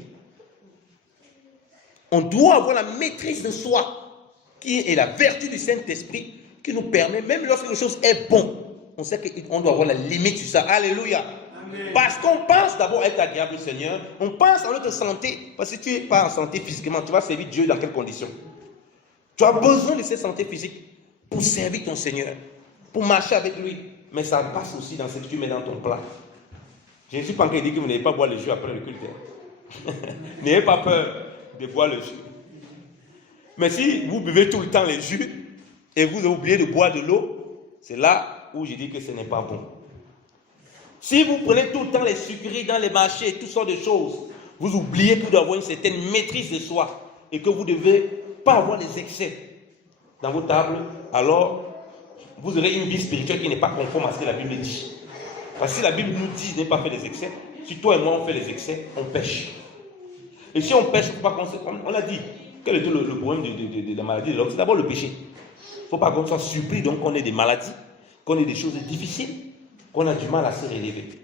On doit avoir la maîtrise de soi, qui est la vertu du Saint-Esprit, qui nous permet, même lorsque quelque chose est bon, on sait qu'on doit avoir la limite sur ça. Alléluia. Amen. Parce qu'on pense d'abord être agréable au Seigneur, on pense à notre santé, parce que si tu n'es pas en santé physiquement, tu vas servir Dieu dans quelles conditions? Tu as besoin de cette santé physique pour servir ton Seigneur, pour marcher avec lui. Mais ça passe aussi dans ce que tu mets dans ton plat. Je ne suis pas en train de dire que vous n'allez pas boire le jus après le culte. N'ayez pas peur de boire le jus. Mais si vous buvez tout le temps les jus et vous oubliez de boire de l'eau, c'est là où je dis que ce n'est pas bon. Si vous prenez tout le temps les sucreries dans les marchés et toutes sortes de choses, vous oubliez que vous devez avoir une certaine maîtrise de soi et que vous ne devez pas avoir des excès dans vos tables, alors vous aurez une vie spirituelle qui n'est pas conforme à ce que la Bible dit. Parce que si la Bible nous dit de ne pas faire des excès, si toi et moi on fait des excès, on pêche. Et si on pêche, il ne faut pas qu'on... On l'a dit, quel est le problème de la maladie de l'homme? C'est d'abord le péché. Il ne faut pas qu'on soit surpris, donc qu'on ait des maladies, qu'on ait des choses difficiles, qu'on a du mal à se relever.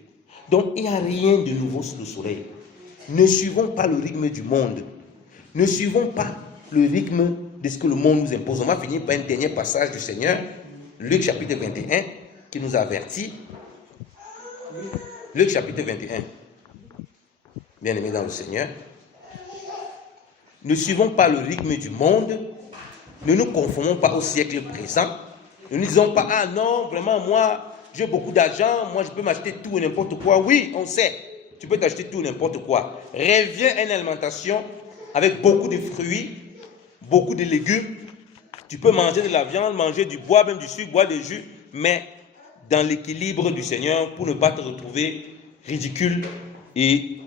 Donc, il n'y a rien de nouveau sous le soleil. Ne suivons pas le rythme du monde. Ne suivons pas le rythme de ce que le monde nous impose. On va finir par un dernier passage du Seigneur, Luc chapitre 21, qui nous avertit. Luc chapitre 21. Bien-aimés dans le Seigneur. Ne suivons pas le rythme du monde. Ne nous conformons pas au siècle présent. Ne nous disons pas, ah non, vraiment, moi, j'ai beaucoup d'argent, moi, je peux m'acheter tout et n'importe quoi. Oui, on sait, tu peux t'acheter tout et n'importe quoi. Reviens à une alimentation avec beaucoup de fruits, beaucoup de légumes. Tu peux manger de la viande, manger du bois, même du sucre, boire des jus, mais dans l'équilibre du Seigneur pour ne pas te retrouver ridicule. Et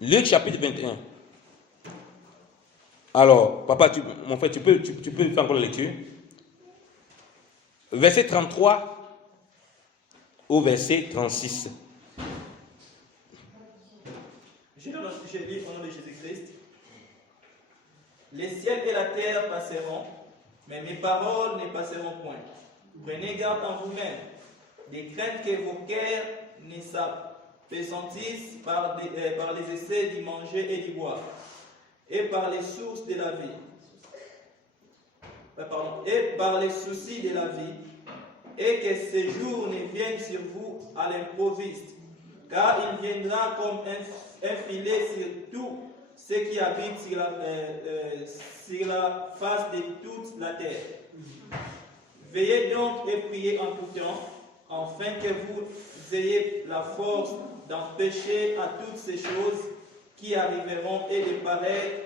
Luc chapitre 21. Alors, papa, mon frère, tu peux faire encore la lecture. Verset 33 au verset 36. Je lis au nom de Jésus-Christ. Les ciels et la terre passeront, mais mes paroles ne passeront point. Prenez garde en vous-même, de crainte que vos cœurs ne s'appesantissent par les essais du manger et du boire, et par les sources de la vie, et par les soucis de la vie, et que ces jours ne viennent sur vous à l'improviste, car il viendra comme un filet sur tous ceux qui habitent sur la face de toute la terre. Veillez donc et priez en tout temps, afin que vous ayez la force d'empêcher à toutes ces choses qui arriveront et de paraître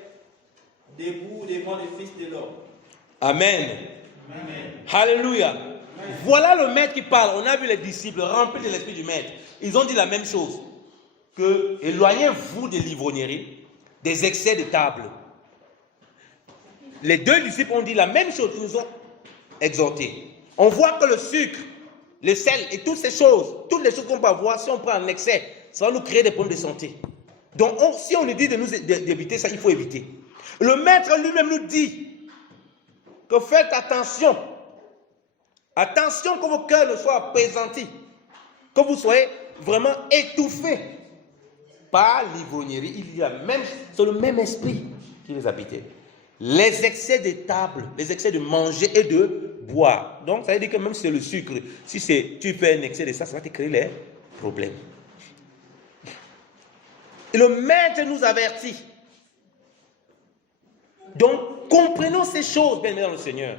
debout devant le Fils de l'homme. Amen. Amen. Alléluia. Amen. Voilà le maître qui parle. On a vu les disciples remplis de l'esprit du maître. Ils ont dit la même chose. Que éloignez-vous de l'ivrognerie, des excès de table. Les deux disciples ont dit la même chose. Ils nous ont exhortés. On voit que le sucre, le sel et toutes ces choses, toutes les choses qu'on peut avoir, si on prend en excès, ça va nous créer des problèmes de santé. Donc, si on nous dit d'éviter ça, il faut éviter. Le maître lui-même nous dit que faites attention. Attention que vos cœurs ne soient appesantis. Que vous soyez vraiment étouffés par l'ivrognerie. Il y a c'est le même esprit qui les habitait. Les excès de table, les excès de manger et de boire. Donc, ça veut dire que même si c'est le sucre, si tu fais un excès de ça, ça va te créer les problèmes. Et le maître nous avertit. Donc, comprenons ces choses, bien aimés dans le Seigneur.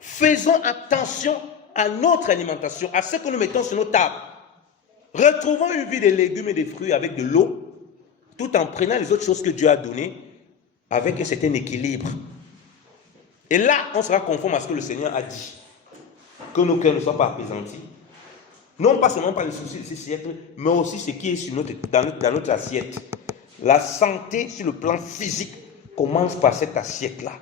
Faisons attention à notre alimentation, à ce que nous mettons sur nos tables. Retrouvons une vie de légumes et de fruits avec de l'eau, tout en prenant les autres choses que Dieu a données, avec un certain équilibre. Et là, on sera conforme à ce que le Seigneur a dit. Que nos cœurs ne soient pas apaisantis. Non pas seulement par les soucis de ce siècle, mais aussi ce qui est dans notre assiette. La santé sur le plan physique commence par cette assiette-là.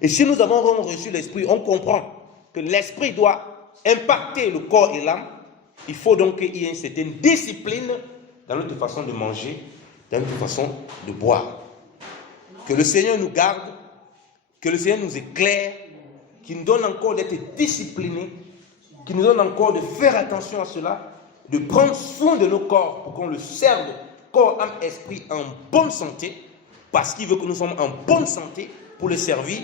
Et si nous avons reçu l'esprit, on comprend que l'esprit doit impacter le corps et l'âme. Il faut donc qu'il y ait une certaine discipline dans notre façon de manger, dans notre façon de boire. Que le Seigneur nous garde, que le Seigneur nous éclaire, qu'il nous donne encore d'être disciplinés, qu'il nous donne encore de faire attention à cela, de prendre soin de nos corps pour qu'on le serve, corps, âme, esprit, en bonne santé, parce qu'il veut que nous soyons en bonne santé pour le servir.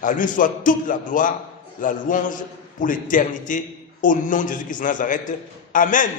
À lui soit toute la gloire, la louange pour l'éternité, au nom de Jésus-Christ de Nazareth. Amen.